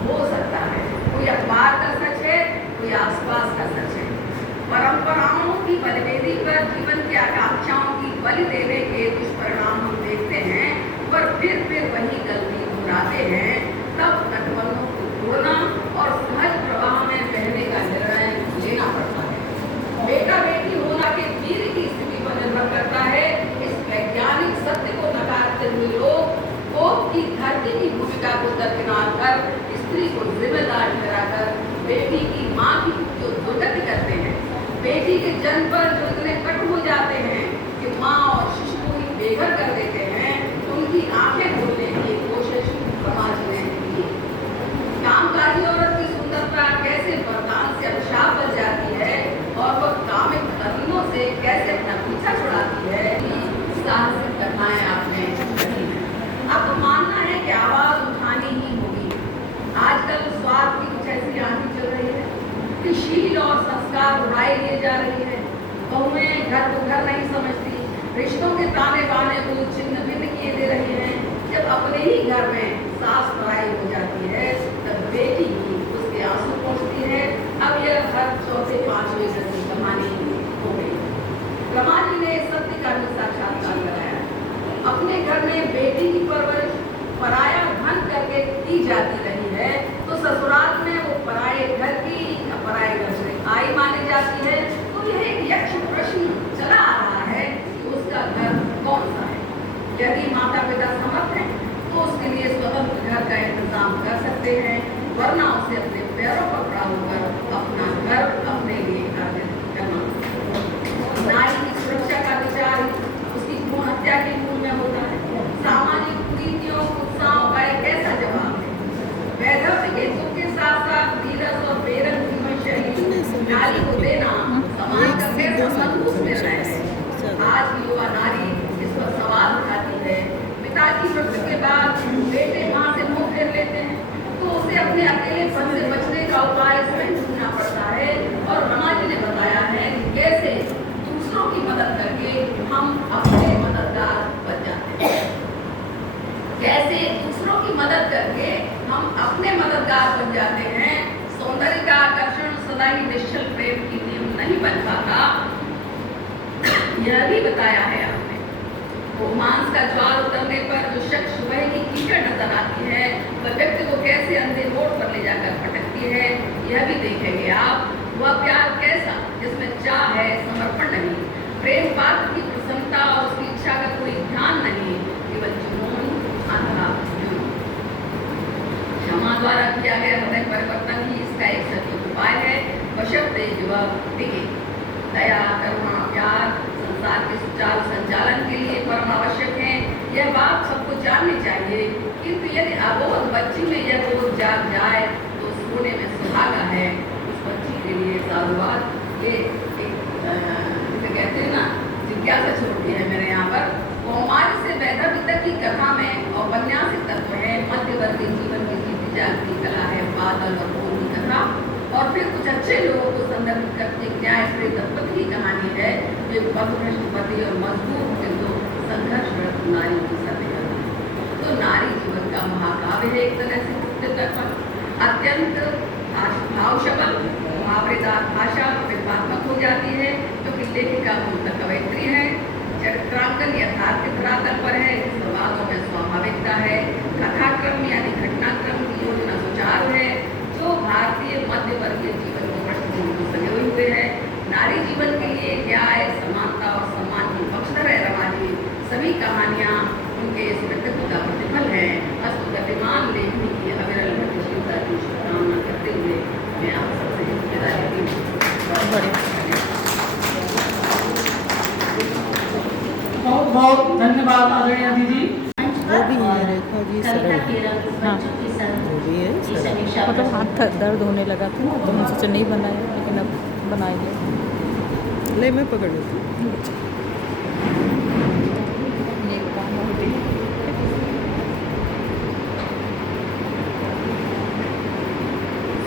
हो सकता है। कोई अखबार का सच है, कोई आसपास का सच है। परंपराओं की बलिवेदी पर जीवन की आकांक्षाओं की बलि देने के दुष्परिणाम हम देखते हैं, पर फिर वही गलती दोहराते हैं। तब तटबंधों को तोड़ना और सहज प्रवाह में बहने का निर्णय लेना पड़ता है। बेटा बेटी होना के वीर की स्थिति पर निर्भर करता है। इस वैज्ञानिक सत्य को नकारते हुए लोग कोप की धरती की भूमिका को दरकिनार कर स्त्री को जिम्मेदार ठहराकर बेटी की माँ की जो दुर्गति करते हैं, बेटी के जन्म पर जो इतने कट हो जाते हैं कि माँ और शिशु को ही बेघर कर देते हैं, उनकी आंखें खोलने की कोशिश समाज ने की। कामकाजी औरत की सुंदरता कैसे वरदान से अभिशाप बन जाती है और वह कामिक तरुणों से कैसे अपना पीछा छुड़ाती है, साहसिक घटनाएं आपने कही हैं। आपको मानना है कि आवाज उठानी ही होगी। आजकल स्वार्थ की कुछ ऐसी आंधी चल रही है कि शील और संस्कार उड़ाई ले जा रही है। बहुएं घर को घर नहीं समझती, रिश्तों के ताने बाने को छिन्न भिन्न किए दे रही हैं। जब अपने ही घर में सास पराई हो जाती है, तब बेटी ही उसके आंसू पहुँचती है। अब यह हर चौथे पांचवें घर की कहानी हो गई। रमा जी ने सत्य का भी साक्षात्कार कराया। अपने घर में बेटी की परवरिश पराया धन करके की जाती रही है, तो ससुराल में वो पराये घर की या पराये घर से आई मानी जाती है। तो यह एक यक्ष प्रश्न चला आ रहा है कि उसका घर कौन सा है। यदि माता पिता समर्थ हैं तो उसके लिए स्वतंत्र घर का इंतजाम कर सकते हैं, वरना उसे अपने पैरों पर खड़ा होकर अपना ही निश्चल प्रेम की नींव नहीं बन पाता, यह भी बताया है आपने। रोमांस का ज्वार उतरने पर जो शख्स सुबह की कीचड़ नजर आती है, वह व्यक्ति को कैसे अंधे रोड पर ले जाकर पटकती है, यह भी देखेंगे आप। वह प्यार कैसा जिसमें चाह है, समर्पण नहीं, प्रेम पात्र की प्रसन्नता और उसकी इच्छा का कोई ध्यान नहीं, केवल जुनून, आंधा जुनून। क्षमा द्वारा किया गया हृदय परिवर्तन ही इसका एक सटीक उपाय है, बशर्ते जो वह टिके। दया, करुणा, प्यार संसार के सुचारू संचालन के लिए परम आवश्यक है, यह बात सबको जाननी चाहिए। किंतु यदि अबोध बच्ची में यह बोध जाग जाए तो सोने में सुहागा है। उस बच्ची के लिए साधुवाद ये कहते हैं ना, जिज्ञासा छोड़ती है मेरे यहाँ पर। कौमार से वैधव्य तक की कथा में औपन्यासिक तत्व है, मध्यवर्ती जीवन की जीती जागती कला है, बादल और फूल की कथा, और फिर कुछ अच्छे लोगों को संदर्भित करती न्याय प्रिय दंपति की कहानी है, जो पथभ्रष्ट पति और मजबूर किंतु संघर्षरत नारी की सत्य। तो नारी जीवन का महाकाव्य है एक तरह से, अत्यंत भावशबल, मुहावरेदार भाषा विवादात्मक हो जाती है, क्योंकि लेखिका मूलतः कवयित्री है। चरित्रांकन यथार्थ के धरातल पर है, संवादों में स्वाभाविकता है, कथाक्रम यानी घटनाक्रम की योजना सुचारू है, जो भारतीय मध्य वर्गीय जीवन को पृष्ठभूमि को सजे हुए है। नारी जीवन के लिए न्याय, समानता और सम्मान की पक्षधर है रमाजी। सभी कहानियाँ उनके इस व्यक्तित्व का प्रतिफल है। अस्तु गतिमान लेखनी की अविरल गतिशीलता की शुभकामना करते हुए मैं आप सबसे विदा लेती हूँ। बहुत बहुत धन्यवाद आदरणीय दीदी। वो भी है रेखा जी, सरल हाँ वो भी है सरल। मतलब हाथ दर्द होने लगा था ना, तो हम सोचा नहीं बनाया, लेकिन अब बनाएंगे। ले मैं पकड़ लेती हूँ।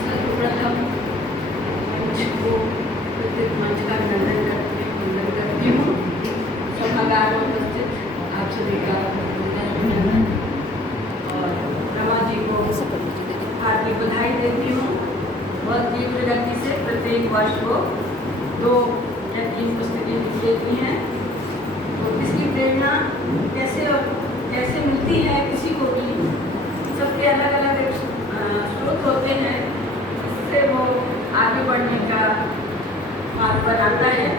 सर्वप्रथम मुझको मंच का अभिनंदन करती हूँ। सभागार में उपस्थित आप सभी का अभिनंदन, और रमा जी को हार्दिक बधाई देती हूँ। बहुत तीव्र गति से प्रत्येक वर्ष को 2 या 3 पुस्तकें लिख लेती हैं। तो इसकी प्रेरणा कैसे मिलती है किसी को भी, सबके अलग अलग स्रोत होते हैं, इससे वो आगे बढ़ने का मार्ग बनाता है।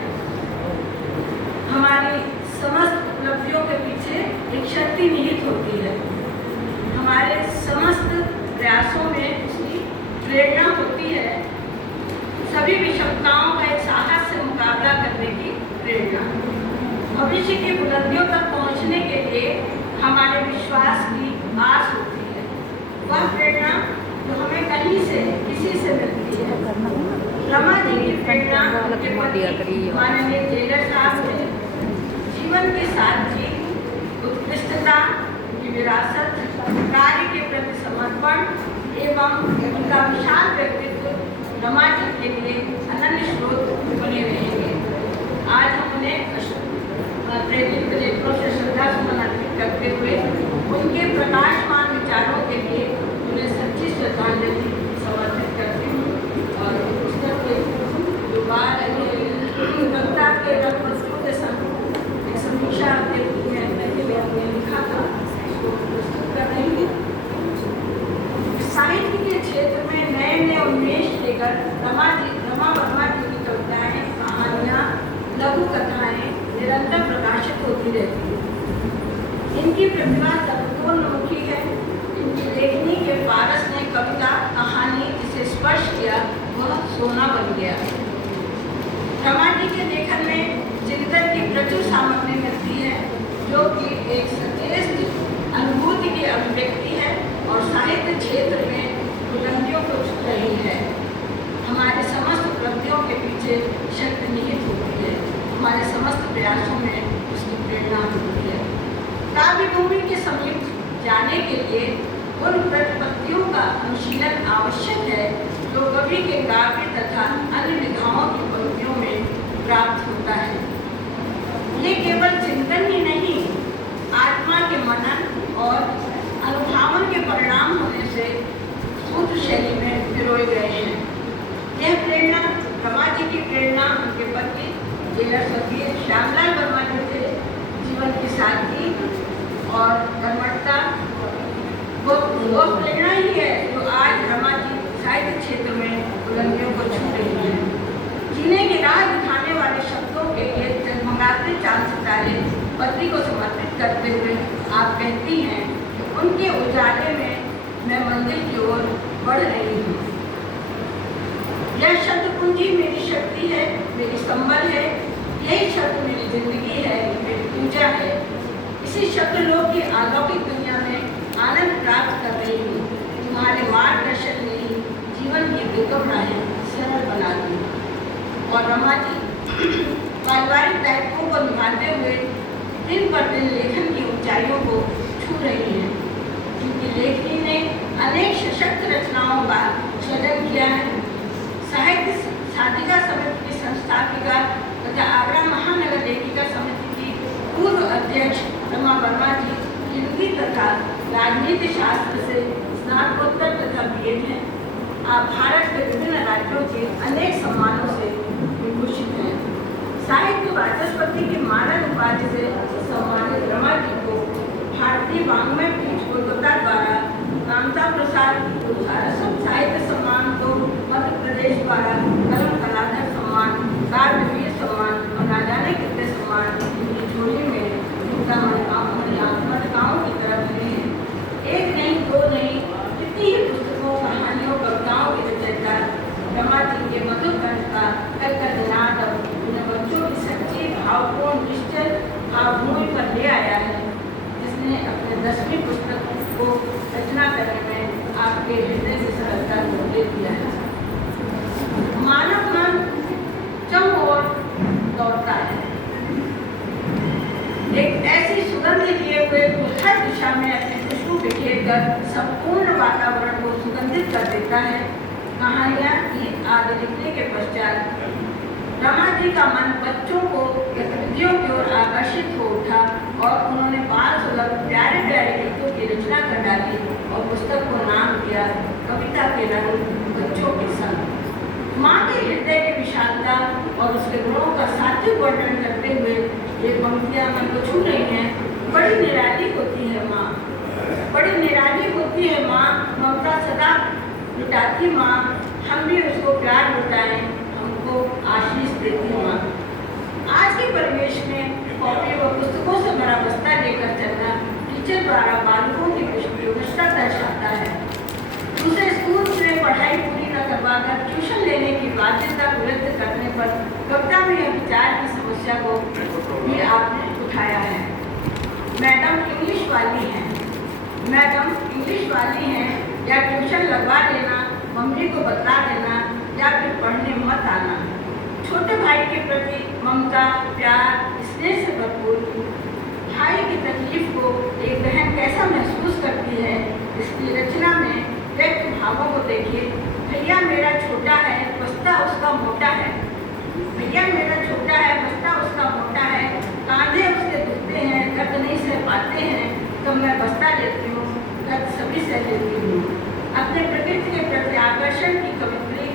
हमारी समस्त उपलब्धियों के पीछे एक शक्ति निहित होती है, हमारे समस्त प्रयासों में उसकी प्रेरणा होती है, सभी विषमताओं का एक साहस से मुकाबला करने की प्रेरणा। भविष्य की बुलंदियों तक पहुंचने के लिए हमारे विश्वास की आस होती है, वह प्रेरणा जो हमें कहीं से किसी से मिलती है। रमा जी की प्रेरणा के पति माननीय टेलर साहब ने जीवन की सादगी, उत्कृष्टता की विरासत, कार्य के प्रति समर्पण एवं उनका विशाल व्यक्तित्व रमा जी के लिए अनन्य स्रोत बने रहेंगे। आज हम उन्हें प्रेरित लेखों से श्रद्धा सुमन अर्पित करते हुए उनके प्रकाशमान विचारों के लिए उन्हें सच्ची श्रद्धांजलि समर्पित करती हूँ। और पुस्तक के जो कविता के रंग वस्तुओं के संग एक समीक्षा के रूप में मैंने लिखा था, इसको प्रस्तुत कर रही हूँ। साहित्य के क्षेत्र में नए नए उन्मेष लेकर रमा वर्मा जी की कविताएं, कहानियाँ, लघु कथाएं निरंतर प्रकाशित होती रहती है। इनकी प्रतिभा सर्वतोन्मुखी है। इनकी लेखनी के पारस ने कविता, कहानी जिसे स्पर्श किया वह सोना बन गया। रमा जी के लेखन में चिंतन की प्रचुर सामग्री मिलती है, जो कि एक सचेत अनुभूति की अभिव्यक्ति है और साहित्य क्षेत्र में बुलंदियों को छू रही है। हमारे समस्त उपलब्धियों के पीछे शक्ति निहित होती है, हमारे समस्त प्रयासों में उसकी प्रेरणा होती है। काव्य भूमि के समीप जाने के लिए उन प्रतिपत्तियों का अनुशीलन आवश्यक है जो कवि के काव्य तथा अन्य विधाओं की पंक्तियों में प्राप्त होता है। ये केवल चिंतन ही नहीं, आत्मा के मनन और अनुभावन के परिणाम होने से सूत्र शैली में पिरोए गए हैं। यह प्रेरणा मेरा स्वर्गीय श्यामलाल वर्मा जी थे। जीवन की सादगी और कर्मठता वो प्रेरणा ही है जो आज रमा जी साहित्य क्षेत्र में बुलंदियों को छू रही है। जीने की राह दिखाने वाले शब्दों के लिए जगमगाते चांद सितारे पति को समर्पित करते हुए आप कहती हैं कि उनके उजाले में मैं मंजिल की ओर बढ़ रही हूँ। यह शब्द पूंजी मेरी शक्ति है, मेरी संबल है, यही शब्द मेरी जिंदगी है, मेरी पूजा है। इसी शब्द लोग की अलौकिक दुनिया में आनंद प्राप्त कर रही हूँ। तुम्हारे मार्गदर्शन ने ही जीवन की दुर्गम राहें सरल बना दी। और रमा जी पारिवारिक दायित्वों को निभाते हुए दिन पर दिन लेखन की ऊंचाइयों को छू रही हैं। क्योंकि लेखनी ने अनेक सशक्त रचनाओं का सृजन किया है। साहित्य साधिका समिति की संस्थापिका तथा आगरा महानगर लेखिका समिति की पूर्व अध्यक्ष रमा वर्मा जी हिंदी तथा राजनीति शास्त्र से स्नातकोत्तर तथा बीएड हैं। आप भारत के विभिन्न राज्यों के अनेक सम्मानों से विभूषित हैं। साहित्य वाचस्पति की मानद उपाधि से सम्मानित रमा जी को भारतीय वाङ्मय पीठ कोलकाता द्वारा कामता प्रसाद साहित्य सम्मान को मध्य प्रदेश द्वारा कलम कलाधर सम्मान, काव्यवीर सम्मान और ना जाने कितने सम्मान की झोली में उनका मटकाओं की तरफ मिले हैं। एक नहीं, दो नहीं, कितनी ही पुस्तकों, कहानियों, कविताओं की रचयिता रमा जी के मधुर कंठ का कल निनाद उन्हें बच्चों की सच्ची भावपूर्ण निश्चल भावभूमि पर ले आया है, जिसने अपने 10वीं पुस्तक को रचना करने में आपके हृदय से सरलता को दे दिया है। मानव मन चम और दौड़ता है, एक ऐसी सुगंध लिए हुए हर दिशा में अपनी खुशबू बिखेर कर संपूर्ण वातावरण को सुगंधित कर देता है। कहानियाँ आगे लिखने के पश्चात रमा जी का मन बच्चों को गतिविधियों की ओर आकर्षित हो उठा और उन्होंने बाल सुलभ प्यारे प्यारे गीतों की रचना कर डाली और पुस्तक को नाम दिया कविता के रंग बच्चों के संग। माँ के हृदय की विशालता और उसके गुणों का सात्विक वर्णन करते हुए ये पंक्तियाँ मन को छू रही हैं। बड़ी निराली होती है माँ, बड़ी निराली होती है माँ, ममता सदा लुटाती माँ, हम भी उसको प्यार लुटाएं, हमको आशीष देती माँ। आज के परिवेश में कॉपी व पुस्तकों से भरा बस्ता लेकर चलना टीचर द्वारा बालकों की विवशता दर्शाता है। दूसरे स्कूल में पढ़ाई पूरी न करवाकर ट्यूशन लेने की बाध्यता को व्यक्त करने पर कविता में यह विचार की समस्या को भी आपने उठाया है। मैडम इंग्लिश वाली हैं, मैडम इंग्लिश वाली हैं, या ट्यूशन लगवा लेना, मम्मी को बता देना, या फिर पढ़ने मत आना। छोटे भाई के प्रति ममता, प्यार, स्नेह से भरपूर भाई की तकलीफ को एक बहन कैसा महसूस करती है, इसकी रचना में व्यक्त भावों को देखिए। भैया मेरा छोटा है, बस्ता उसका मोटा है, भैया मेरा छोटा है, बस्ता उसका मोटा है, कांधे उसके दुखते हैं, दर्द नहीं सह पाते हैं, तो मैं बस्ता लेती हूँ, दर्द सभी सह लेती हूँ। अपने प्रकृति के प्रति आकर्षण की कवित्री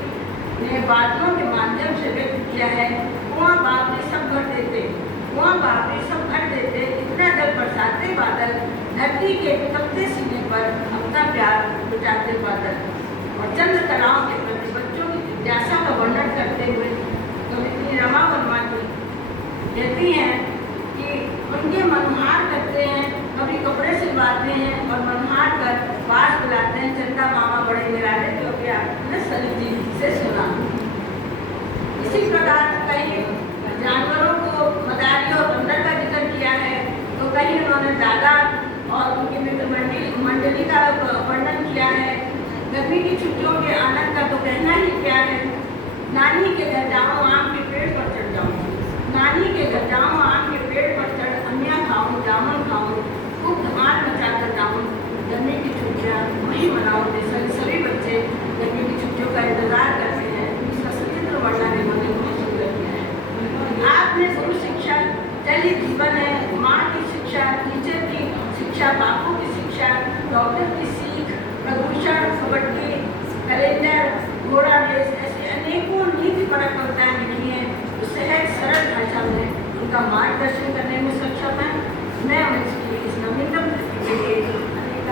ने बादलों के माध्यम से व्यक्त किया है। कुआं बावरी सब भर देते, कुआं बावरी सब भर देते, इतना जल बरसाते बादल, धरती के तपते सीने पर अपना प्यार लुटाते बादल। और चंद्रकलाओं के प्रति बच्चों की जिज्ञासा का वर्णन करते हुए कवित्री रमा वर्मा जी कहती हैं कि उनके मनोहार करते हैं, कभी कपड़े सिलवाते हैं और मनोहार कर पास बुलाते हैं, चंदा मामा बड़े निराले, जो कि आपने सली जी से सुना। इसी प्रकार कहीं जानवरों को मदारी और बंदर का जिक्र किया है, तो कहीं उन्होंने दादा और उनकी मित्र मंडली का वर्णन किया है। गर्मी की छुट्टियों के आनंद का तो कहना ही क्या है। नानी के घर जाऊँ, आम के पेड़ पर चढ़ जाऊँ, नानी के घर जाऊँ, आम के पेड़ पर चढ़ अमिया खाऊँ, जामुन खाऊँ, खूब धमाल मचा कर जाऊँ। गर्मी की छुट्टियाँ वही मनाओ, सभी बच्चे गर्मी की छुट्टियों का इंतजार करते हैं। इसका सचित्र वर्णन इन्होंने बहुत सुंदर किया है। आपने गुरु शिक्षा जल जीवन है, माँ की शिक्षा, टीचर की शिक्षा, बापू की शिक्षा, डॉक्टर की सीख, प्रदूषण, कबड्डी, कैलेंडर, घोड़ा रेस, ऐसे उनका मार्गदर्शन करने में सक्षम है। मैं उनकी इस नवीनतम दृष्टि के लिए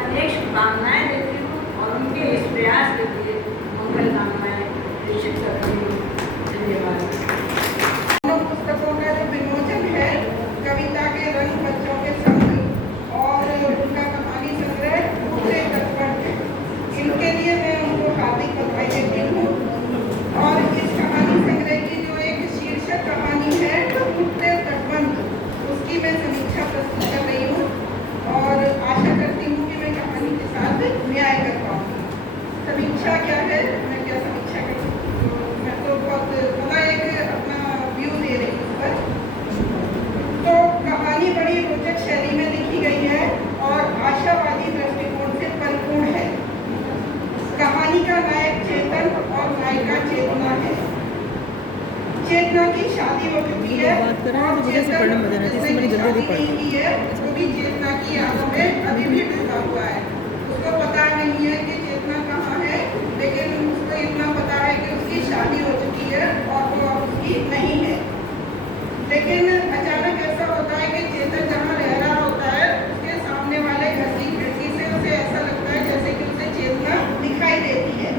अनेक शुभकामनाएं देती हूँ और उनके इस प्रयास के लिए मंगल कामनाएं प्रेषित करती हूँ। धन्यवाद। पुस्तकों का जो विमोचन है, कविता के रंग बच्चों के संग और उनका कहानी संग्रह दूसरे तत्पण है, इनके लिए मैं उनको हार्दिक बधाई देती हूँ। और इस कहानी संग्रह की जो एक शीर्षक कहानी है टूटते तटबंध, उसकी मैं समीक्षा प्रस्तुत कर रही हूँ और आशा करती हूँ कि मैं कहानी के साथ न्याय कर पाऊँ। समीक्षा क्या है, मैं क्या समीक्षा कर सकती हूँ, मैं तो बहुत बड़ा एक अपना व्यू दे रही हूँ पर। तो कहानी बड़ी रोचक शैली में लिखी गई है और आशावादी दृष्टिकोण से परिपूर्ण है। कहानी का नायक चेतन और नायिका चेतना है। चेतना की शादी हो चुकी है और चेतन जिसने शादी नहीं की है वो भी चेतना की यादों में अभी भी डूबा हुआ है। उसको पता नहीं है कि चेतना कहाँ है, लेकिन उसको इतना पता है कि उसकी शादी हो चुकी है और वो अब उसकी नहीं है। लेकिन अचानक ऐसा होता है कि चेतन जहाँ रह रहा होता है उसके सामने वाले घर की खिड़की से उसे ऐसा लगता है जैसे कि उसे चेतना दिखाई देती है।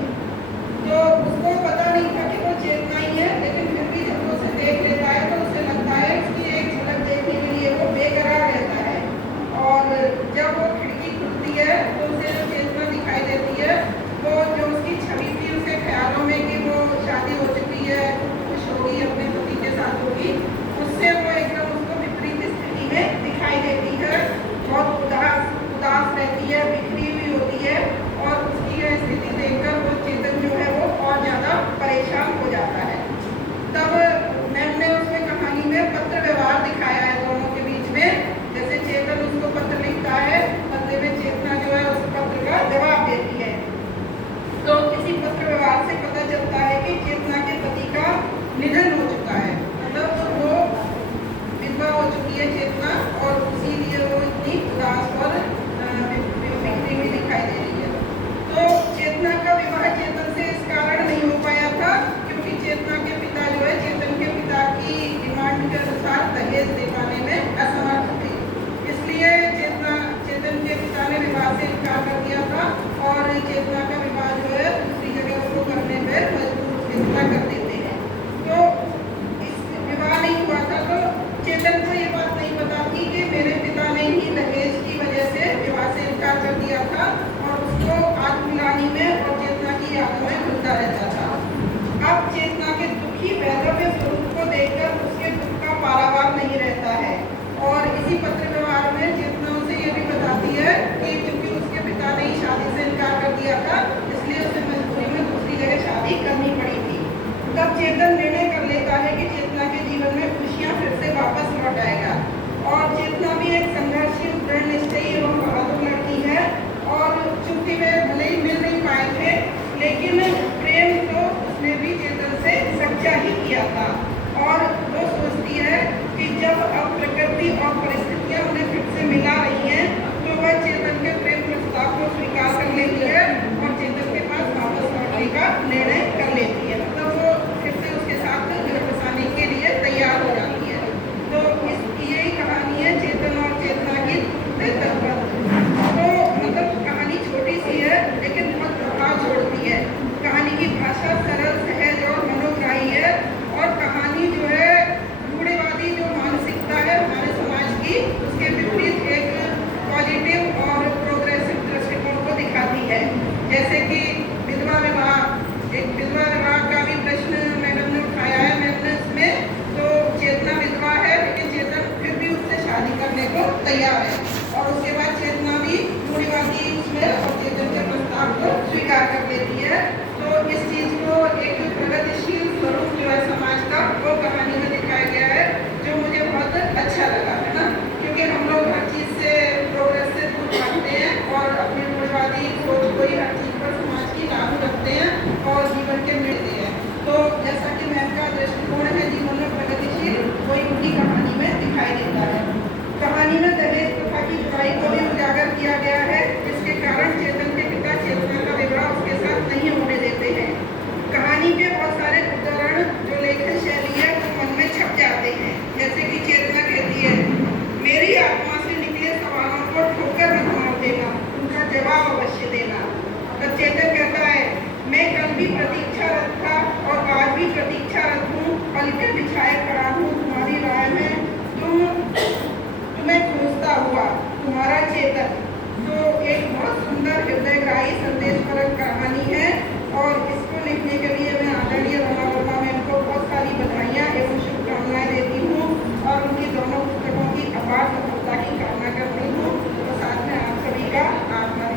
तो उसको पता नहीं था कि वो चेतना ही है, लेकिन फिर भी जब वो उसे देख लेता है तो उसे लगता है उसकी एक झलक देखने के लिए वो बेकरार रहता है। और जब वो खिड़की खुलती है तो उसे जो चेतना दिखाई देती है वो जो उसकी छवि थी उसके ख्यालों में कि वो शादी हो चुकी है, खुश होगी, अपने पति के साथ होगी, उससे वो एकदम उसको विपरीत स्थिति में दिखाई देती है। बहुत उदास रहती है, बिखरी हुई होती है और उसकी यह स्थिति देखकर वो चेतन जो है वो और ज़्यादा परेशान हो जाता है। तब मैंने उसमें कहानी में पत्र व्यवहार दिखाया है दोनों के बीच में। जैसे चेतन उसको पत्र लिखता है, पत्र में चेतना जो है उस पत्र का जवाब देती है। तो इसी पत्र व्यवहार से पता चलता है कि चेतना के पति का निधन हो चुका है, मतलब वो विधवा हो चुकी है चेतना और इसीलिए वो इतनी उदास और बिखरी हुई दिखाई दे रही है। तो चेतना का विवाह चेतन से इस कारण नहीं हो पाया था क्योंकि चेतना के पिता जो है चेतन के पिता की डिमांड के अनुसार दहेज दे पाने में असमर्थ थे। इसलिए चेतन के पिता ने विवाह से इनकार कर दिया था और चेतना का विवाह जो है दूसरी जगह उसको करने में मजबूर कर देते हैं। तो इस विवाह नहीं हुआ था तो चेतन को ये बात नहीं पता थी कि मेरे पिता ने ही दहेज की वजह से विवाह से इनकार कर दिया था और उसको आत्मग्लानि में और चेतना की यादों में घुलता रहता था। अब चेतना के दुखी वैधव्य स्वरूप को देखकर उसके दुख का पारावार नहीं रहता है और इसी पत्र व्यवहार में चेतना उसे ये भी बताती है कि क्योंकि उसके पिता ने ही शादी से इनकार कर दिया था इसलिए उसे मजबूरी में दूसरी जगह शादी करनी पड़ी थी। तब चेतन निर्णय कर लेता है कि चेतना के जीवन में खुशियाँ फिर से वापस लौट आएगा और चेतना भी एक संघर्षशील, दृढ़ निश्चयी एवं बहादुर लड़की है और चूंकि वे भले ही मिल नहीं पाए थे लेकिन प्रेम तो उसने भी चेतन से सच्चा ही किया था। और वो सोचती है कि जब अब प्रकृति और परिस्थितियाँ उन्हें फिर से मिला रही हैं तो वह चेतन के प्रेम प्रस्ताव को स्वीकार कर लेती है और चेतन के पास वापस लौटने का निर्णय कर लेती है, मतलब वो फिर से उसके साथ घर बसाने के लिए तैयार हो जाती है। तो यही कहानी है चेतन और चेतना की तटबंध। तो मतलब कहानी छोटी सी है लेकिन बहुत प्रभाव छोड़ती है। कहानी की भाषा सरल, सहज और मनोग्राही है और कहानी जो है रूढ़िवादी जो मानसिकता है हमारे समाज की उसके विपरीत एक पॉजिटिव और प्रोग्रेसिव दृष्टिकोण को दिखाती है। जैसे कि विधवा विवाह, एक विधवा विवाह का भी प्रश्न मैडम ने उठाया है मैंने इसमें। तो चेतना विधवा है लेकिन चेतन फिर भी उससे शादी करने को तैयार है और उसके बाद चेतना भी रूढ़िवादी उसमें और चेतन के प्रस्ताव को स्वीकार कर लेती है। तो इस चीज़ को एक प्रगतिशील स्वरूप जो है समाज का वो कहानी में दिखाया गया है जो मुझे बहुत अच्छा लगा है ना, क्योंकि हम लोग हर चीज़ से प्रोग्रेस से दूर भागते हैं और अपनी रूढ़िवादी सोच को ही हर चीज़ पर समाज की लागू रखते हैं और जीवन के मिलते हैं। तो जैसा कि मैम का दृष्टिकोण है जीवन में प्रगतिशील, वही उनकी कहानी में दिखाई देता है। कहानी में दहेज प्रथा की बुराई को भी उजागर किया गया है, जिसके कारण चेतन के पिता चेतना का विवाह उसके साथ नहीं होने देते हैं। कहानी के बहुत सारे उदाहरण जो लेखन शैली है वो मन में छप जाते हैं। जैसे कि चेतना कहती है, मेरी आत्मा से निकले सवालों को ठोकर मत मार देना, उनका जवाब अवश्य देना। तब चेतन कहता है, मैं कल भी प्रतीक्षारत था और आज भी प्रतीक्षारत हूँ, पलके बिछाए खड़ा हूँ तुम्हारी राह में, तुम्हें खोजता हुआ तुम्हारा चेतन। तो एक बहुत सुंदर हृदयग्राही संदेशपरक कहानी है और इसको लिखने के लिए मैं आदरणीय रमा वर्मा मैम को बहुत सारी बधाइयाँ एवं शुभकामनाएं देती हूँ और उनकी दोनों पुस्तकों की अपार सफलता की कामना करती हूँ। तो साथ में आप सभी का आभार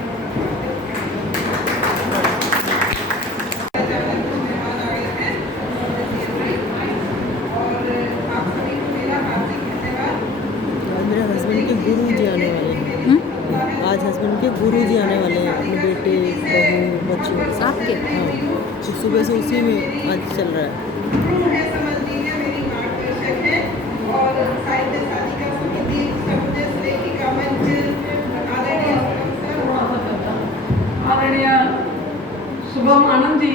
मेरे हस्बैंड के गुरु जी आने वाले हैं। आज हस्बैंड के गुरु जी आने वाले हैं, अपने बेटे बहू बच्चों आपके? हाँ, तो सुबह से उसी में आज चल रहा है। समझ लीजिए मेरी मार्गदर्शक है और साहित्य साधिका समिति सर्वोदय लेखिका मंच आदरणीय शुभम आनंद जी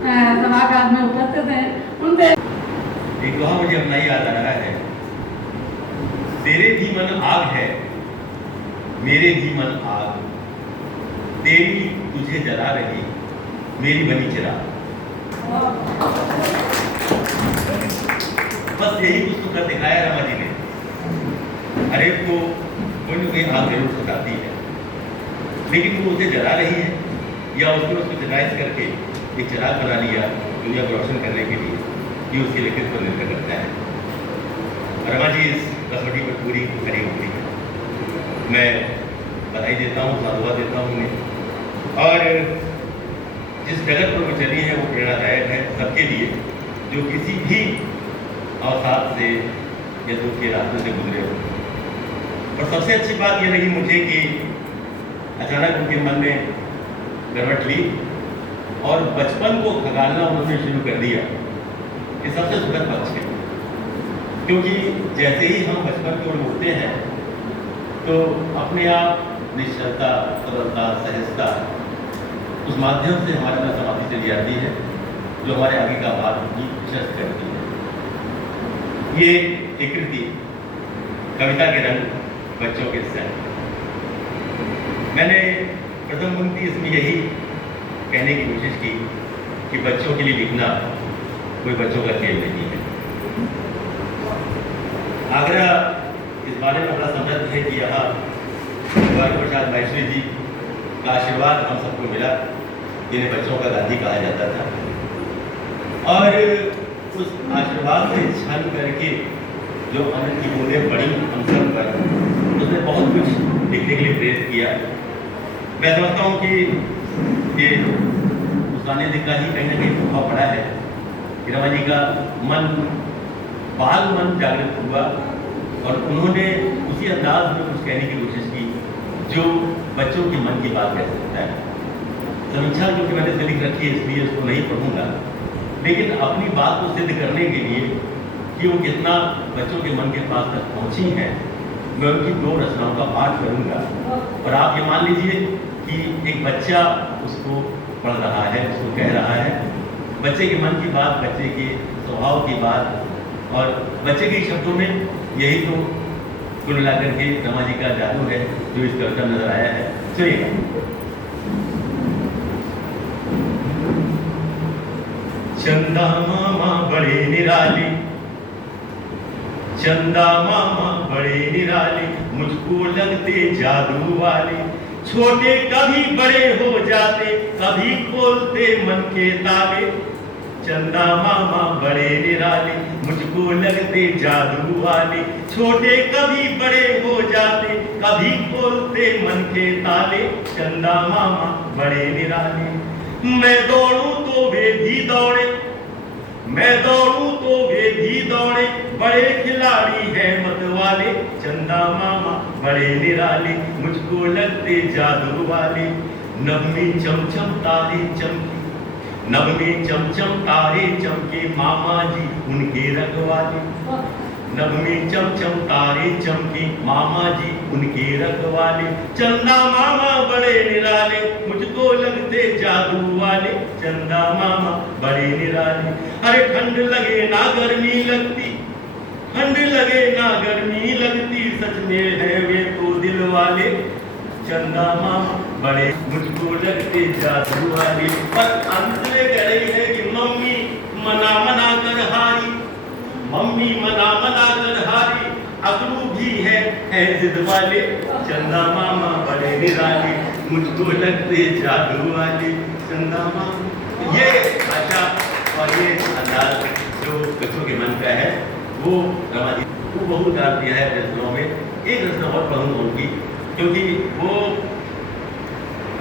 सभागार में उपस्थित हैं। उनसे एक दोहा मुझे अपना याद आ रहा है, तेरे भी मन आग है, मेरे भी मन आग, तेरी तुझे जला रही, मेरी बनी चिराग। बस यही कुछ तो कर दिखाया रमा जी ने। हर एक को कोई ना कोई आग जरूर सताती है, लेकिन वो उसे जला रही है या उसको जलाइज करके एक चिराग बना लिया दुनिया को रोशन करने के लिए, ये उसके लिखित पर निर्भर करता है। रमा जी इस कसौटी पर पूरी खरी उतरी है, मैं बधाई देता हूँ, साधुवाद देता हूँ उन्हें। और जिस जगत पर वो चली है वो प्रेरणादायक है सबके लिए जो किसी भी अवसाद से या दुख के रास्ते से गुजरे हो। और सबसे अच्छी बात ये लगी मुझे कि अचानक उनके मन में करवट ली और बचपन को खगालना उन्होंने शुरू कर दिया। ये सबसे सुखद पक्ष है, क्योंकि जैसे ही हम बचपन की ओर मुड़ते हैं तो अपने आप निश्चलता, सरलता, सहजता उस माध्यम से हमारे अंदर समाधि चली जाती है जो हमारे आगे का बात भी प्रशस्त करती है। ये एक कृति कविता के रंग बच्चों के संग। मैंने प्रथम पंक्ति इसमें यही कहने की कोशिश की कि बच्चों के लिए लिखना कोई बच्चों का खेल नहीं है। आगरा इस बारे में बड़ा समृद्ध है कि यहाँ द्वारका प्रसाद माहेश्वरी जी का आशीर्वाद हम सबको मिला, जिन्हें बच्चों का गांधी कहा जाता था। और उस आशीर्वाद से छल करके जो अनंत की बूंदें पड़ी हम सब पर, उसने बहुत कुछ लिखने के लिए प्रेरित किया। मैं समझता हूँ कि ये उस गाने का ही कहीं ना कहीं प्रभाव पड़ा है कि रमा जी का मन, बाल मन जागृत हुआ और उन्होंने उसी अंदाज में कुछ कहने की कोशिश की जो बच्चों के मन की बात कह सकता है। समीक्षा क्योंकि मैंने इसे लिख रखी है इसलिए उसको नहीं पढ़ूंगा, लेकिन अपनी बात को सिद्ध करने के लिए कि वो कितना बच्चों के मन के पास तक पहुंची हैं, मैं उनकी 2 रचनाओं का पाठ करूंगा। और आप ये मान लीजिए कि एक बच्चा उसको पढ़ रहा है, उसको कह रहा है, बच्चे के मन की बात, बच्चे के स्वभाव की बात और बच्चे के शब्दों में यही तो कुल मिलाकर के रमा जी का जादू है जो इस कविता नजर आया है। सुनिएगा। चंदा मामा बड़े निराली, चंदा मामा बड़े निराली, मुझको लगते जादू वाले, छोटे कभी बड़े हो जाते, कभी खोलते मन के ताले। चंदा मामा बड़े निराले, मुझको लगते जादू वाले, छोटे कभी बड़े हो जाते, कभी खोलते मन के ताले। चंदा मामा बड़े निराले, मैं दौड़ूं तो वे भी दौड़े, मैं दौड़ूं तो वे भी दौड़े, बड़े खिलाड़ी हैं मत वाले। चंदा मामा बड़े निराले, मुझको लगते जादू वाले। नभ में चमचम तारे चमके, नभ में चमचम तारे चमके, मामा जी उनके रखवाले। नभ में चमचम तारे चमके, मामा जी उनके रखवाले। चंदा मामा बड़े निराले, मुझको लगते जादू वाले। चंदा मामा बड़े निराले, अरे ठंड लगे ना गर्मी लगती, ठंड लगे ना गर्मी लगती, सच में है वे तो दिल वाले। चंदा मामा बड़े मुझको लगते जादू वाले। पर अंत में कह रही है कि मम्मी मना मना कर हारी, मम्मी मना मना कर हारी, अगलू भी है जिद वाले। चंदा मामा बड़े निराले, मुझको लगते जादू वाले। चंदा मामा, ये भाषा और ये अंदाज जो बच्चों के मन का है वो रमा जी को बहुत डाल दिया है रचनाओं में। एक रचना और पढ़ूंगा उनकी, क्योंकि वो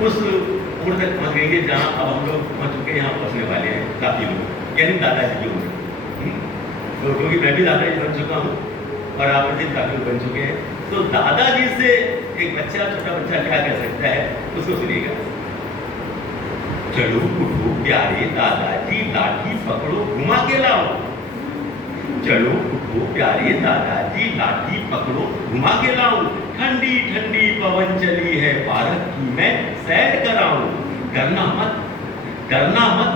उस उम्र तक पहुँच गई है जहाँ अब हम लोग पहुँच चुके यहाँ पहुँचने वाले हैं काफ़ी लोग, यानी दादाजी की उम्र। तो क्योंकि मैं भी दादाजी बन चुका हूँ और आप भी काफ़ी बन चुके हैं, तो दादाजी से एक बच्चा, छोटा बच्चा क्या कह सकता है उसको सुनिएगा। चलो उठो प्यारे दादाजी, लाठी पकड़ो घुमा के लाओ। चलो उठो प्यारे दादाजी, लाठी पकड़ो घुमा के लाऊं। ठंडी ठंडी पवन चली है, पार्क की मैं सैर कराऊं। डरना मत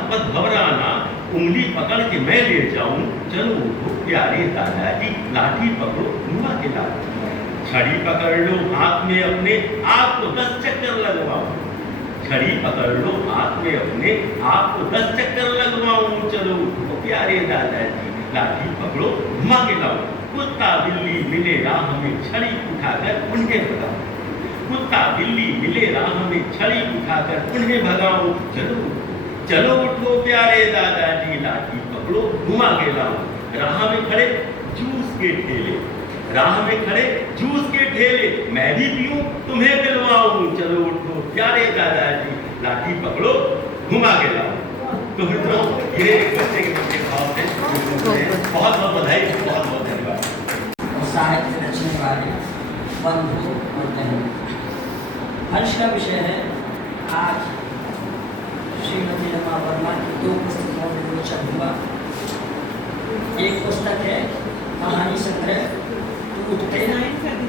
मत घबराना, उंगली पकड़ के मैं ले जाऊं। चलो उठो प्यारे दादाजी, लाठी पकड़ो घुमा के लाऊं। छड़ी पकड़ लो हाथ में अपने, आपको 10 चक्कर लगवाऊं। छड़ी पकड़ लो हाथ में अपने, आपको 10 चक्कर लगवाऊं। चलो उठो प्यारे दादाजी, लाठी पकड़ो घुमा के लाओ। कुत्ता बिल्ली मिले राह में, छड़ी उठाकर उन्हें भगाओ। कुत्ता बिल्ली मिले राह में, छड़ी उठाकर उन्हें भगाओ। चलो उठो प्यारे दादाजी, लाठी पकड़ो घुमा के लाओ। राह में खड़े जूस के ठेले, राह में खड़े जूस के ठेले, मैं भी पीऊं तुम्हें पिलवाऊं। चलो उठो प्यारे दादाजी, लाठी पकड़ो घुमा के लाओ। तो मित्रों, ये एक बच्चे के मन के भाव थे। बहुत बहुत बधाई, बहुत बहुत धन्यवाद। साहित्य रचने वाले बंधु और बहन, हर्ष का विषय है आज श्रीमती रमा वर्मा की 2 पुस्तकों में विमोचन हुआ। एक पुस्तक है कहानी संग्रह टूटते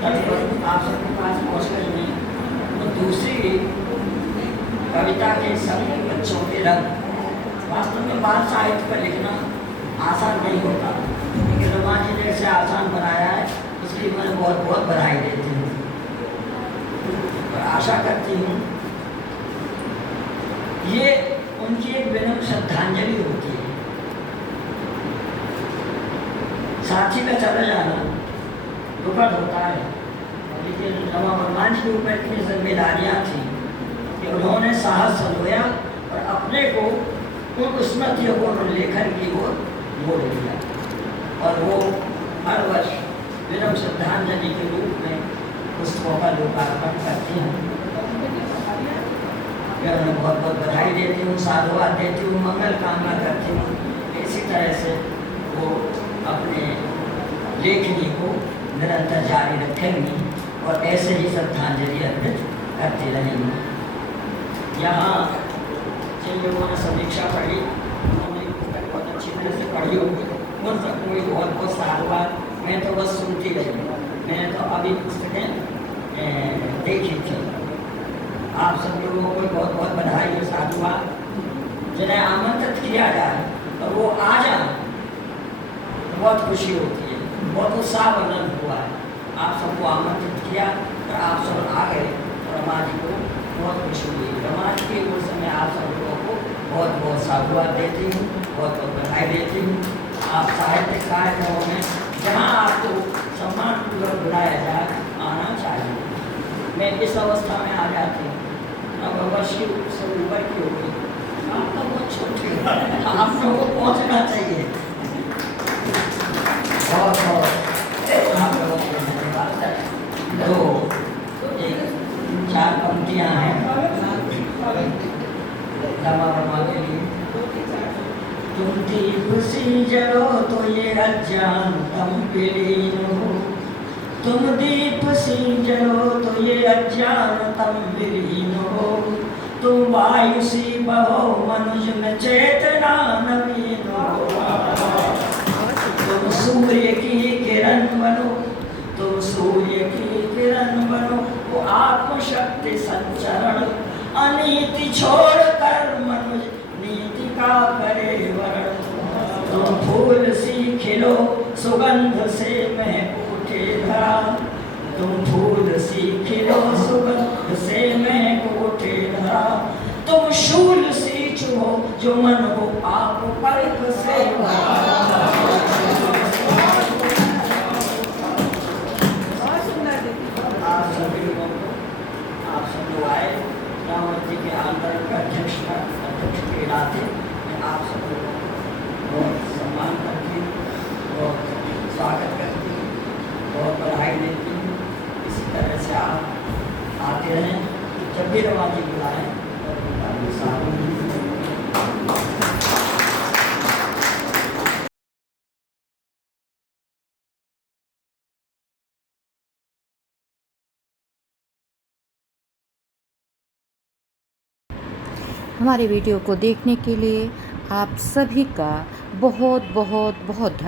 तटबंध, आप सबके पास पहुँच कर नहीं। तो दूसरी कविता के संग बच्चों के रंग। वास्तव में बाल साहित्य पर लिखना आसान नहीं होता, लेकिन रमा जी ने इसे आसान बनाया है, इसलिए मैं बहुत बहुत बधाई देती हूँ और आशा करती हूँ ये उनकी एक विनम्र श्रद्धांजलि होती है। साथी का चला जाना दुखद होता है, लेकिन रमा वर्मा जी के ऊपर इतनी जिम्मेदारियाँ थी कि उन्होंने साहस संजोया और अपने को उन स्मृतियों को लेखन की ओर मोड़ दिया और वो हर वर्ष विनम्र श्रद्धांजलि के रूप में पुस्तकों का लोकार्पण करती हैं। मैं उन्हें बहुत बहुत बधाई देती हूँ, साधुवाद देती हूँ, मंगल कामना करती हूँ। इसी तरह से वो अपने लेखनी को निरंतर जारी रखेंगी और ऐसे ही श्रद्धांजलि अर्पित करती रहेंगी। यहाँ जिन लोगों ने समीक्षा पढ़ी, उन्होंने पुस्तक बहुत अच्छी तरह से पढ़ी होगी, उन सबको भी बहुत बहुत साधुवाद। मैं तो बस सुनती रही, मैंने तो अभी पुस्तकें देखी थी। आप सब लोगों को बहुत बहुत बधाई और साधुवाद। जिन्हें आमंत्रित किया जाए और वो आ जाए तो बहुत खुशी होती है, बहुत उत्साह वर्णन हुआ है। आप सबको आमंत्रित किया और आप सब आ गए और रमा जी को बहुत खुशी हुई। रमा जी की ओर से मैं आप सब लोगों को बहुत बहुत साधुवाद देती हूँ, बहुत बहुत बधाई देती हूँ। आप साहित्यिक कार्यक्रमों में जहाँ आपको सम्मानपूर्वक बुलाया जाए आना चाहिए। मैं इस अवस्था में आ जाती हूँ, अब वर्ष से ऊपर की होगी, आप तो बहुत छोटे, आप लोगों को पहुँचना चाहिए। बहुत बहुत आप लोगों को धन्यवाद। तो एक 4 पंक्तियाँ हैं रमा वर्मा के लिए। तुम दीप सी जलो तो ये अज्ञान तम विलीन हो, तुम दीप सी जलो तो ये अज्ञान तम विलीन हो, तुम वायु सी बहो मनुज में चेतना नवीन हो, तुम सूर्य की किरण बनो, तुम सूर्य की किरण बनो, वो आत्मशक्ति संचरण, अनीति छोड़ कर मनुज नीति का करे वरण। तुम फूल सी खिलो सुगंध से महक उठे धरा, तुम फूल सी खिलो सुगंध से महक उठे धरा, तुम शूल सी चुभो जो मन को आप पलक से आप सभी लोगों को, आप सब लोग आए रावण जी के आंदोलन का अध्यक्ष के नाते मैं आप सब लोगों को बहुत सम्मान करती हूँ, बहुत स्वागत करती हूँ, बहुत बधाई देती हूँ। इसी तरह से आप आते रहें, जब भी रावण जी बुलाएं तब साथ में हमारे वीडियो को देखने के लिए आप सभी का बहुत बहुत बहुत धन्यवाद।